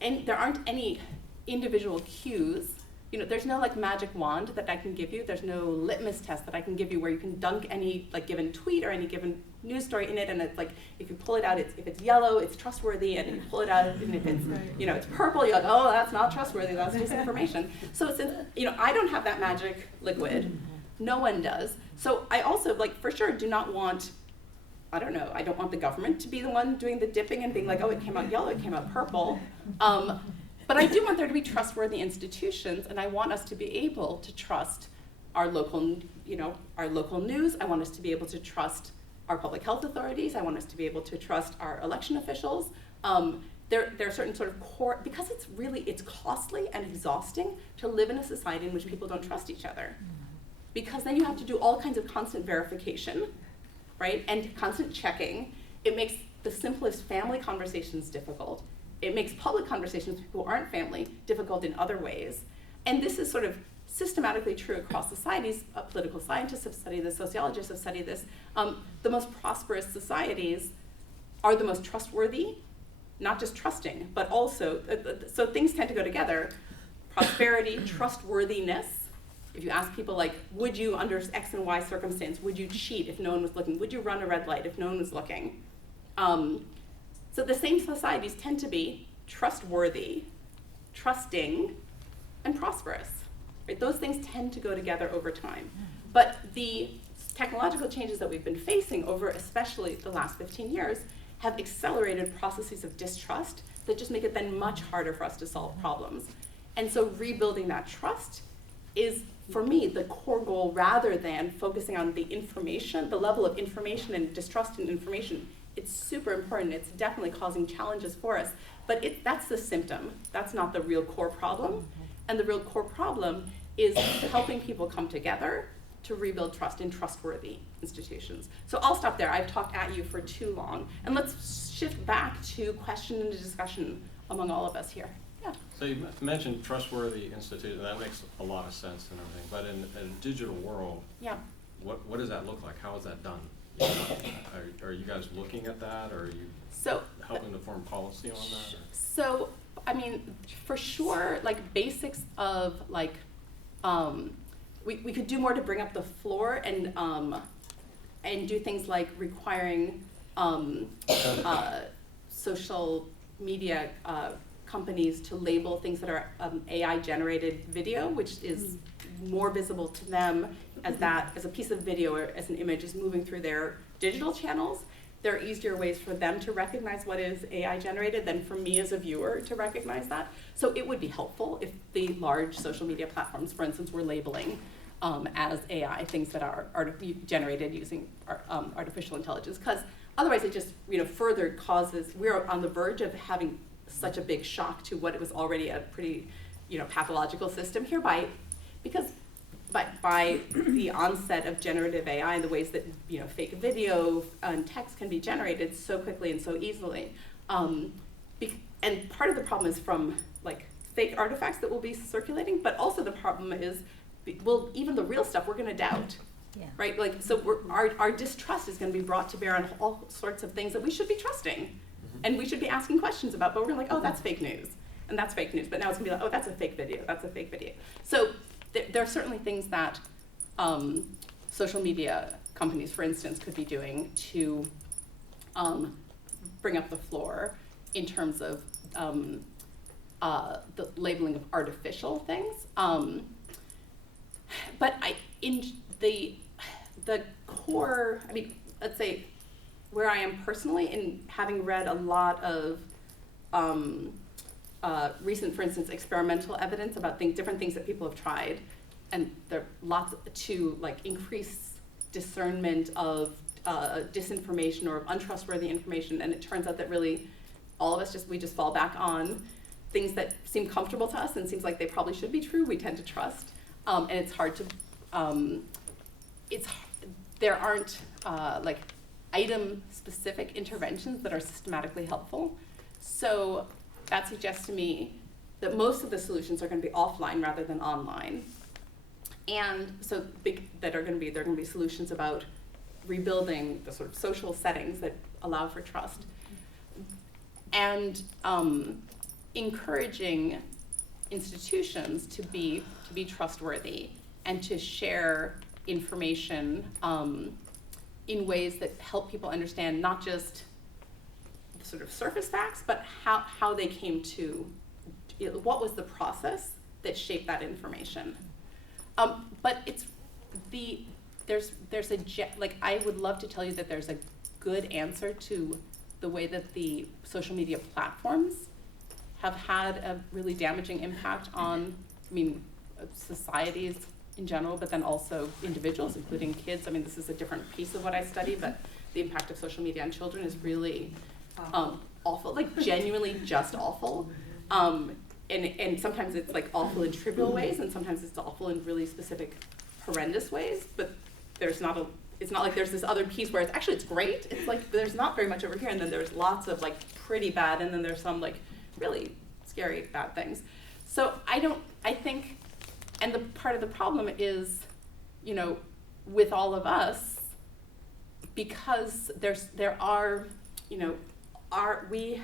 and there aren't any individual cues. You know, there's no like magic wand that I can give you. There's no litmus test that I can give you where you can dunk any like given tweet or any given news story in it, and it's like if you pull it out, if it's yellow, it's trustworthy, and you pull it out, and if it's you know it's purple, you're like, oh, that's not trustworthy. That's disinformation. So since you know I don't have that magic liquid, no one does. So I also like for sure do not want. I don't know. I don't want the government to be the one doing the dipping and being like, oh, it came out yellow, it came out purple. But I do want there to be trustworthy institutions, and I want us to be able to trust our local, you know, our local news. I want us to be able to trust our public health authorities. I want us to be able to trust our election officials. There are certain sort of core, because it's costly and exhausting to live in a society in which people don't trust each other. Because then you have to do all kinds of constant verification, right, and constant checking. It makes the simplest family conversations difficult. It makes public conversations with people who aren't family difficult in other ways. And this is sort of systematically true across societies. Political scientists have studied this, sociologists have studied this. The most prosperous societies are the most trustworthy, not just trusting, but also, so things tend to go together. Prosperity, trustworthiness. If you ask people like, would you under X and Y circumstance, would you cheat if no one was looking? Would you run a red light if no one was looking? So the same societies tend to be trustworthy, trusting, and prosperous. Right? Those things tend to go together over time. But the technological changes that we've been facing over especially the last 15 years have accelerated processes of distrust that just make it then much harder for us to solve problems. And so rebuilding that trust is, for me, the core goal rather than focusing on the information, the level of information and distrust in information. It's super important. It's definitely causing challenges for us, but that's the symptom. That's not the real core problem. And the real core problem is helping people come together to rebuild trust in trustworthy institutions. So I'll stop there. I've talked at you for too long. And let's shift back to question and discussion among all of us here. Yeah. So you mentioned trustworthy institutions, and that makes a lot of sense and everything, but in a digital world, yeah. What does that look like? How is that done? You know, are you guys looking at that, or are you helping to form policy on that? So, I mean, for sure, like basics of like, we could do more to bring up the floor and do things like requiring social media companies to label things that are AI generated video, which is more visible to them as a piece of video or as an image is moving through their digital channels. There are easier ways for them to recognize what is AI generated than for me as a viewer to recognize that. So it would be helpful if the large social media platforms, for instance, were labeling as AI things that are generated using artificial intelligence, because otherwise it just further causes, we're on the verge of having such a big shock to what it was already a pretty pathological system here by the onset of generative AI and the ways that fake video and text can be generated so quickly and so easily. And part of the problem is from like fake artifacts that will be circulating, but also the problem is, well, even the real stuff we're going to doubt. Yeah. Right? Like, so our distrust is going to be brought to bear on all sorts of things that we should be trusting. And we should be asking questions about, but we're like, oh, that's fake news. And that's fake news. But now it's going to be like, oh, that's a fake video. That's a fake video. So there are certainly things that social media companies, for instance, could be doing to bring up the floor in terms of the labeling of artificial things. But in the core, I mean, let's say where I am personally, in having read a lot of recent, for instance, experimental evidence about different things that people have tried, and there are lots to like increase discernment of disinformation or untrustworthy information, and it turns out that really all of us we just fall back on things that seem comfortable to us and seems like they probably should be true. We tend to trust, and it's hard to. There aren't like item-specific interventions that are systematically helpful. So that suggests to me that most of the solutions are going to be offline rather than online. And so there are going to be solutions about rebuilding the sort of social settings that allow for trust, and encouraging institutions to be trustworthy and to share information in ways that help people understand not just the sort of surface facts, but how they came to, what was the process that shaped that information. But I would love to tell you that there's a good answer to the way that the social media platforms have had a really damaging impact on, societies in general, but then also individuals, including kids. This is a different piece of what I study, but the impact of social media on children is really awful, like genuinely just awful. And sometimes it's like awful in trivial ways, and sometimes it's awful in really specific, horrendous ways. But it's not like there's this other piece where it's great. It's like there's not very much over here, and then there's lots of like pretty bad, and then there's some like really scary bad things. So I think, and the part of the problem is, with all of us, because we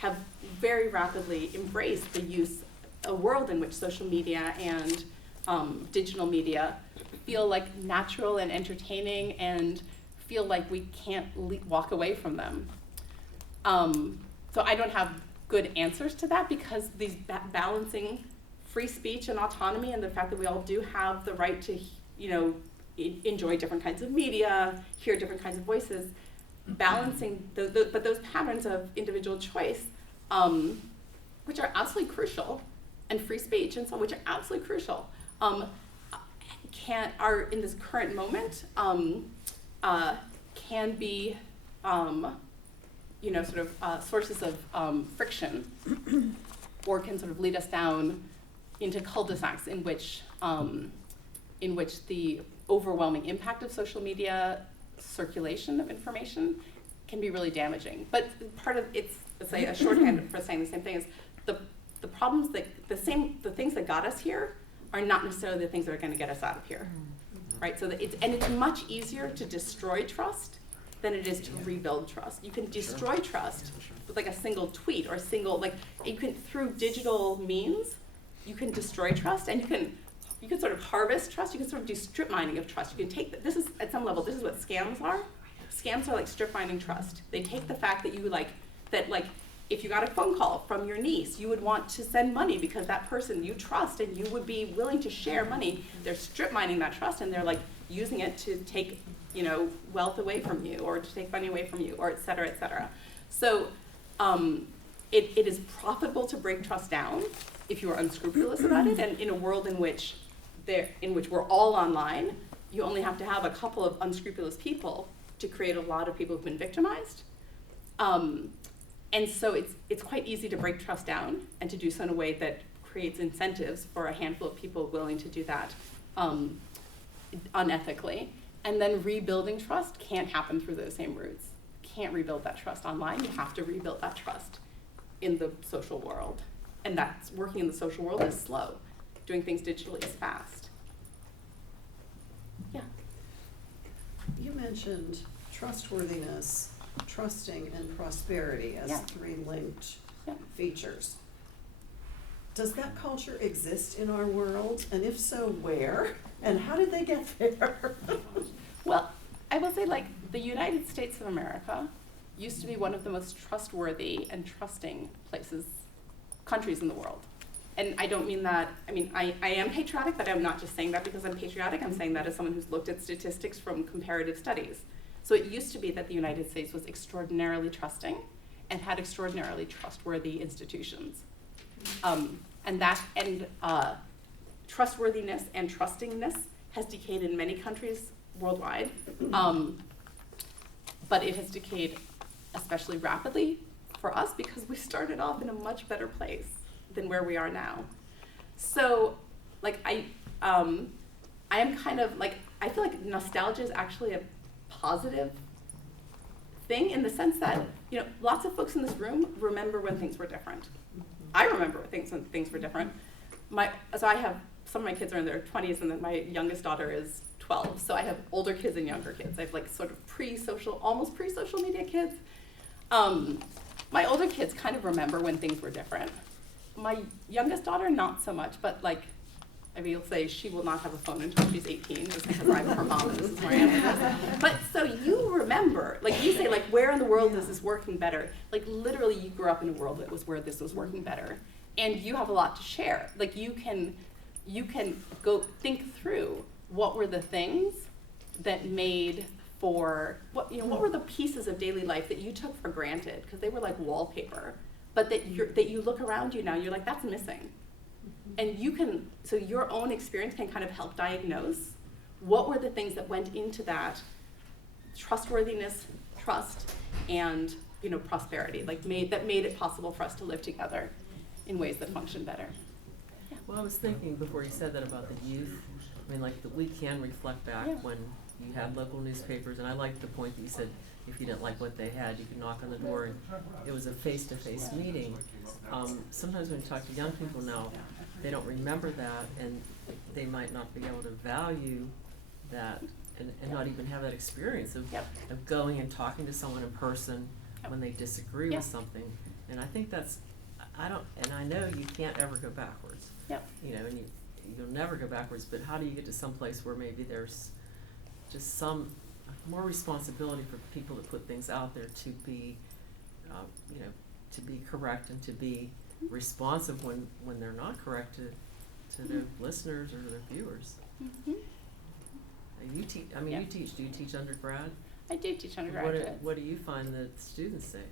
have very rapidly embraced a world in which social media and digital media feel like natural and entertaining and feel like we can't walk away from them. So I don't have good answers to that, because these balancing free speech and autonomy and the fact that we all do have the right to, enjoy different kinds of media, hear different kinds of voices, balancing but those patterns of individual choice, which are absolutely crucial, and free speech and so, which are absolutely crucial, are in this current moment can be sources of friction, or can sort of lead us down into cul-de-sacs in which the overwhelming impact of social media circulation of information can be really damaging. But part of it's say a shorthand for saying the same thing is the problems that the things that got us here are not necessarily the things that are going to get us out of here, right? So it's much easier to destroy trust than it is to rebuild trust. You can destroy trust with like a single tweet or through digital means, you can destroy trust, and you can sort of harvest trust. You can sort of do strip mining of trust. You can take this is at some level, this is what scams are. Scams are like strip mining trust. They take the fact that if you got a phone call from your niece, you would want to send money because that person you trust and you would be willing to share money. They're strip mining that trust, and they're like using it to take, wealth away from you, or to take money away from you, or et cetera, et cetera. So it is profitable to break trust down if you are unscrupulous about it, and in a world in which we're all online, you only have to have a couple of unscrupulous people to create a lot of people who've been victimized. And so it's quite easy to break trust down, and to do so in a way that creates incentives for a handful of people willing to do that unethically. And then rebuilding trust can't happen through those same routes. Can't rebuild that trust online. You have to rebuild that trust in the social world. And that's working in the social world is slow. Doing things digitally is fast. Yeah. You mentioned trustworthiness, trusting, and prosperity as three linked features. Does that culture exist in our world? And if so, where? And how did they get there? Well, I will say, the United States of America used to be one of the most trustworthy and trusting countries in the world. And I don't mean that, I am patriotic, but I'm not just saying that because I'm patriotic. I'm saying that as someone who's looked at statistics from comparative studies. So it used to be that the United States was extraordinarily trusting and had extraordinarily trustworthy institutions. Trustworthiness and trustingness has decayed in many countries worldwide, but it has decayed especially rapidly for us because we started off in a much better place than where we are now. So, I am kind of I feel like nostalgia is actually a positive thing in the sense that you know, lots of folks in this room remember when things were different. I remember when things were different. So I have, some of my kids are in their 20s, and then my youngest daughter is 12. So I have older kids and younger kids. I have like sort of pre-social, almost pre-social media kids. My older kids kind of remember when things were different. My youngest daughter, not so much, but like, I mean, you'll say she will not have a phone until she's 18, just because I'm her mom and this is where I am. But so you remember, like you say, like, where in the world is this working better? Like literally you grew up in a world that was where this was working better. And you have a lot to share. Like you can go think through what were the things that made for, what were the pieces of daily life that you took for granted, because they were like wallpaper, but that you look around you now, you're like, that's missing. And so your own experience can kind of help diagnose what were the things that went into that trustworthiness, trust, and prosperity, that made it possible for us to live together in ways that function better. Yeah. Well, I was thinking before you said that about the youth, I mean, like, that we can reflect back when you had local newspapers, and I liked the point that you said if you didn't like what they had, you could knock on the door, and it was a face-to-face meeting. Sometimes when you talk to young people now, they don't remember that, and they might not be able to value that, and not even have that experience of going and talking to someone in person when they disagree with something. And I think that's, I know you can't ever go backwards. And you'll never go backwards, but how do you get to some place where maybe there's just some more responsibility for people to put things out there to be, to be correct and to be responsive when they're not correct to their listeners or their viewers. You teach. I mean, you teach. Do you teach undergrad? I do teach undergraduate. What do you find that students say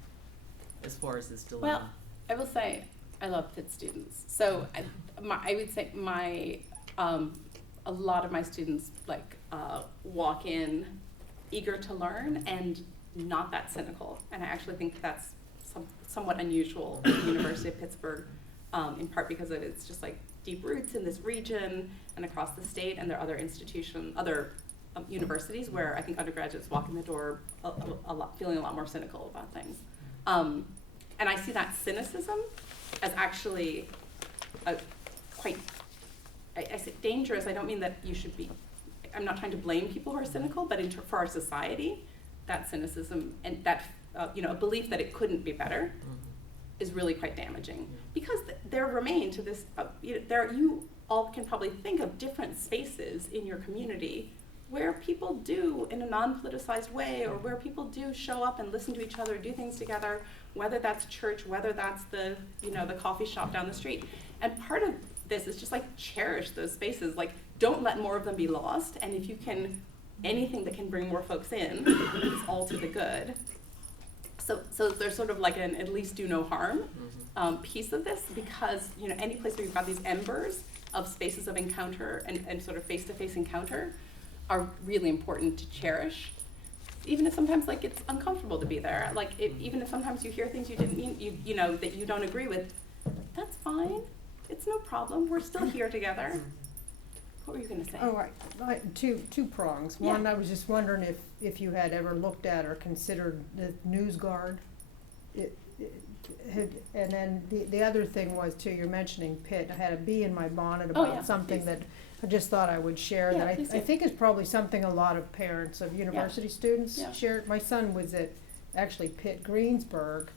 as far as this dilemma? Well, I will say I love Pitt students. So I would say a lot of my students walk in eager to learn and not that cynical. And I actually think that's somewhat unusual at the University of Pittsburgh, in part because of its just like deep roots in this region and across the state, and there are other universities where I think undergraduates walk in the door feeling a lot more cynical about things. And I see that cynicism as actually quite, I say dangerous. I don't mean that you should be, I'm not trying to blame people who are cynical, but for our society, that cynicism and that, a belief that it couldn't be better is really quite damaging. Because there remain to this, you all can probably think of different spaces in your community where people do in a non-politicized way, or where people do show up and listen to each other, do things together, whether that's church, whether that's the coffee shop down the street. And part of this is just like cherish those spaces, like don't let more of them be lost, and if you can, anything that can bring more folks in is all to the good. So there's sort of like an at least do no harm piece of this, because any place where you've got these embers of spaces of encounter and sort of face-to-face encounter are really important to cherish, even if sometimes like it's uncomfortable to be there. Like even if sometimes you hear things you didn't mean, that you don't agree with, that's fine. It's no problem. We're still here together. What were you going to say? Oh, two prongs. Yeah. One, I was just wondering if you had ever looked at or considered the News Guard. And then the other thing was too, you're mentioning Pitt. I had a bee in my bonnet about something please. That I just thought I would share. Yeah, that I please do. think is probably something a lot of parents of university students share. My son was at actually Pitt Greensburg.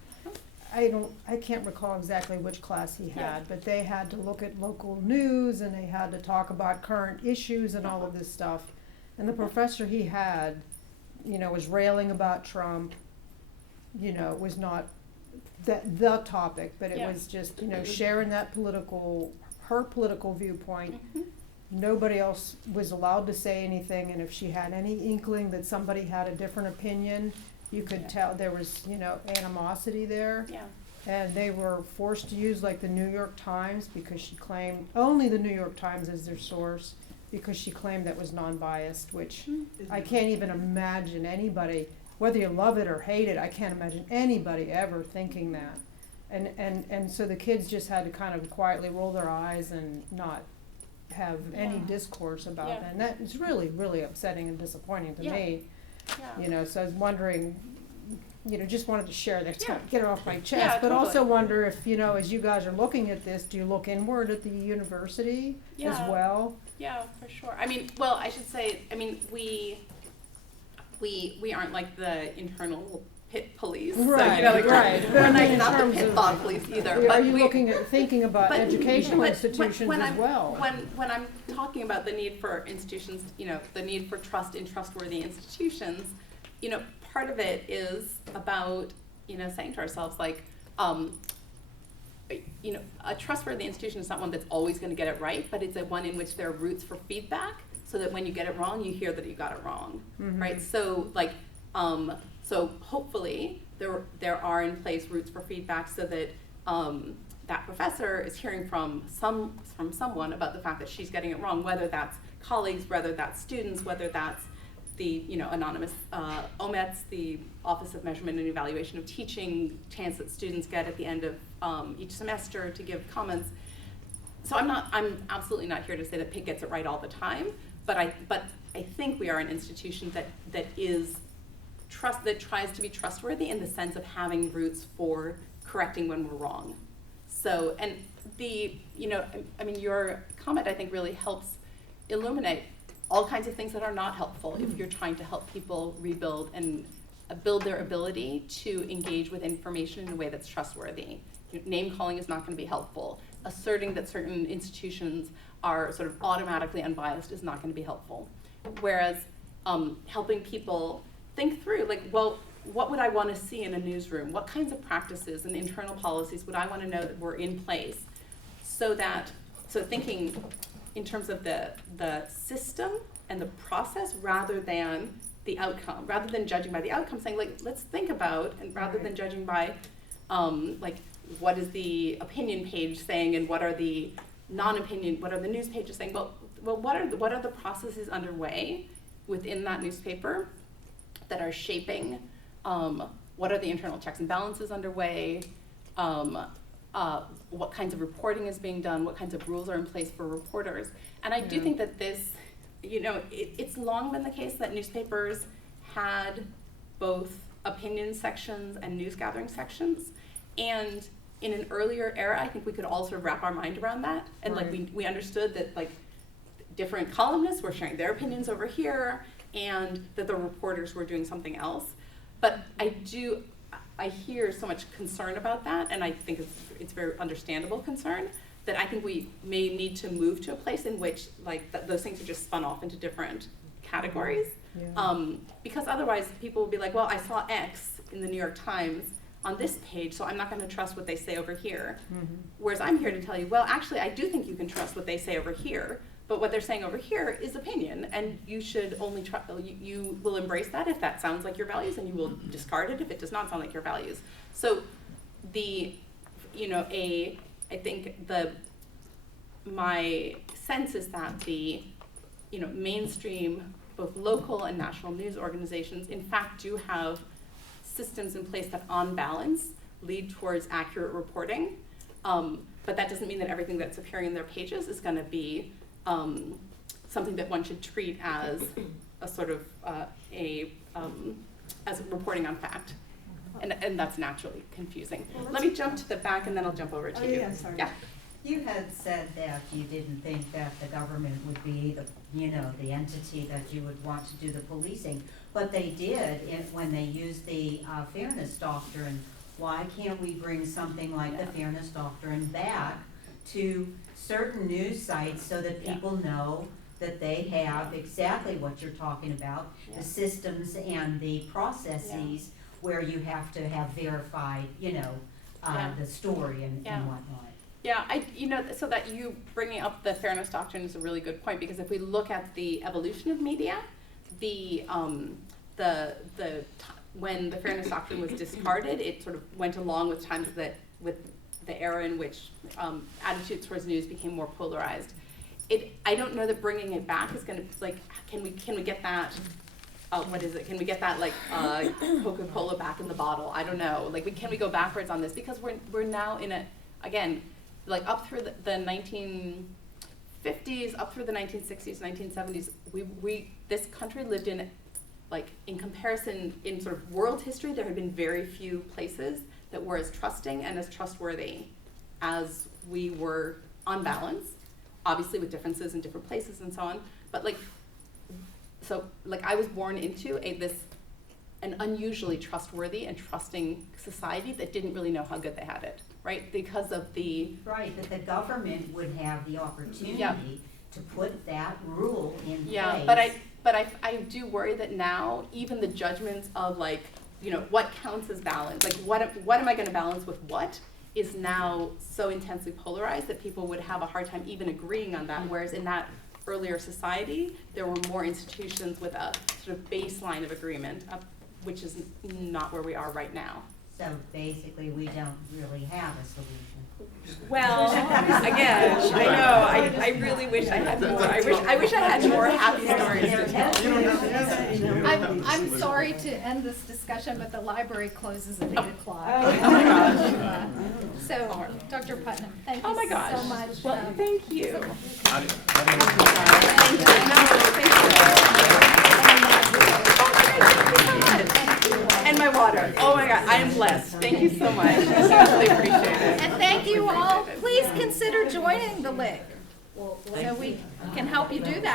I can't recall exactly which class he had, but they had to look at local news and they had to talk about current issues and all of this stuff. And the professor he had, was railing about Trump. It was not the topic, but it was just, sharing that her political viewpoint. Nobody else was allowed to say anything, and if she had any inkling that somebody had a different opinion, you could tell there was, animosity there. And they were forced to use like the New York Times, because she claimed, only the New York Times is their source, because she claimed that was non-biased, which I can't even imagine anybody, whether you love it or hate it, I can't imagine anybody ever thinking that. And so the kids just had to kind of quietly roll their eyes and not have any discourse about that. And that is really, really upsetting and disappointing to me. So I was wondering, just wanted to share that, Yeah. get it off my chest. Yeah, But also totally. wonder if, as you guys are looking at this, do you look inward at the university as Yeah. well? Yeah, for sure. I mean, well, I should say, I mean, we aren't like the internal Pitt police. Right, so, like right. we're But I like mean, in not the terms Pitt of- thought police either. Are but you we, thinking about but- educational but institutions when as I'm, well? When I'm talking about the need for institutions, the need for trust in trustworthy institutions, part of it is about, saying to ourselves, like, a trustworthy institution is not one that's always going to get it right, but it's a one in which there are roots for feedback, so that when you get it wrong, you hear that you got it wrong, right? So, like, so hopefully there are in place roots for feedback, so that that professor is hearing from someone about the fact that she's getting it wrong, whether that's colleagues, whether that's students, whether that's the anonymous OMETs, the Office of Measurement and Evaluation of Teaching, chance that students get at the end of each semester to give comments. So I'm absolutely not here to say that Pitt gets it right all the time, but I think we are an institution that tries to be trustworthy in the sense of having roots for correcting when we're wrong. So, and your comment, I think, really helps illuminate all kinds of things that are not helpful if you're trying to help people rebuild and build their ability to engage with information in a way that's trustworthy. Name calling is not going to be helpful. Asserting that certain institutions are sort of automatically unbiased is not going to be helpful. Whereas helping people think through, like, well, what would I want to see in a newsroom? What kinds of practices and internal policies would I want to know that were in place, so thinking in terms of the system and the process rather than the outcome, rather than judging by the outcome, saying, like, let's think about, and rather than judging by, like, what is the opinion page saying and what are the non-opinion, what are the news pages saying? Well, what are the processes underway within that newspaper that are shaping, what are the internal checks and balances underway, what kinds of reporting is being done, what kinds of rules are in place for reporters. And I do think that this, it's long been the case that newspapers had both opinion sections and news gathering sections. And in an earlier era, I think we could all sort of wrap our mind around that. And like we understood that, like, different columnists were sharing their opinions over here and that the reporters were doing something else. But I hear so much concern about that, and I think it's very understandable concern, that I think we may need to move to a place in which, like, those things are just spun off into different categories. Because otherwise people will be like, well, I saw X in the New York Times on this page, so I'm not going to trust what they say over here. Whereas I'm here to tell you, well, actually, I do think you can trust what they say over here, but what they're saying over here is opinion, and you should only you will embrace that if that sounds like your values, and you will discard it if it does not sound like your values. So I think my sense is that the mainstream, both local and national news organizations, in fact, do have systems in place that, on balance, lead towards accurate reporting. But that doesn't mean that everything that's appearing in their pages is going to be something that one should treat as a sort of as reporting on fact. And that's naturally confusing. Let me jump to the back, and then I'll jump over to you. Yeah, sorry. Yeah. You had said that you didn't think that the government would be the entity that you would want to do the policing, but they did when they used the fairness doctrine. Why can't we bring something like the fairness doctrine back to certain news sites so that people know that they have exactly what you're talking about, the systems and the processes where you have to have verified, the story and whatnot. Yeah, so that you bringing up the fairness doctrine is a really good point, because if we look at the evolution of media, when the fairness doctrine was discarded, it sort of went along with times with the era in which attitudes towards news became more polarized. I don't know that bringing it back is going to, like, can we get that? What is it? Can we get that, like, Coca-Cola back in the bottle? I don't know. Like, can we go backwards on this? Because we're now in again, like, up through the 1950s, up through the 1960s, 1970s, this country lived in like in comparison, in sort of world history, there had been very few places that were as trusting and as trustworthy as we were on balance, obviously with differences in different places and so on, but like, so like I was born into an unusually trustworthy and trusting society that didn't really know how good they had it, right? Because of the... Right, that the government would have the opportunity Yeah. to put that rule in Yeah, place. but I do worry that now even the judgments of like, you know, what counts as balance, like what am I going to balance with what, is now so intensely polarized that people would have a hard time even agreeing on that. Whereas in that earlier society, there were more institutions with a sort of baseline of agreement, which is not where we are right now. So basically, we don't really have a solution. Well, again, I know, I really wish I had more. I wish I had more happy stories to tell. I'm sorry to end this discussion, but the library closes at 8 o'clock. Oh my gosh. So, Dr. Putnam, thank Oh my you gosh. so much. Well, thank you. And my water. Oh my God, I am blessed. Thank you so much. I really appreciate it. And thank you all. Please consider joining the LIG. So we can help you do that.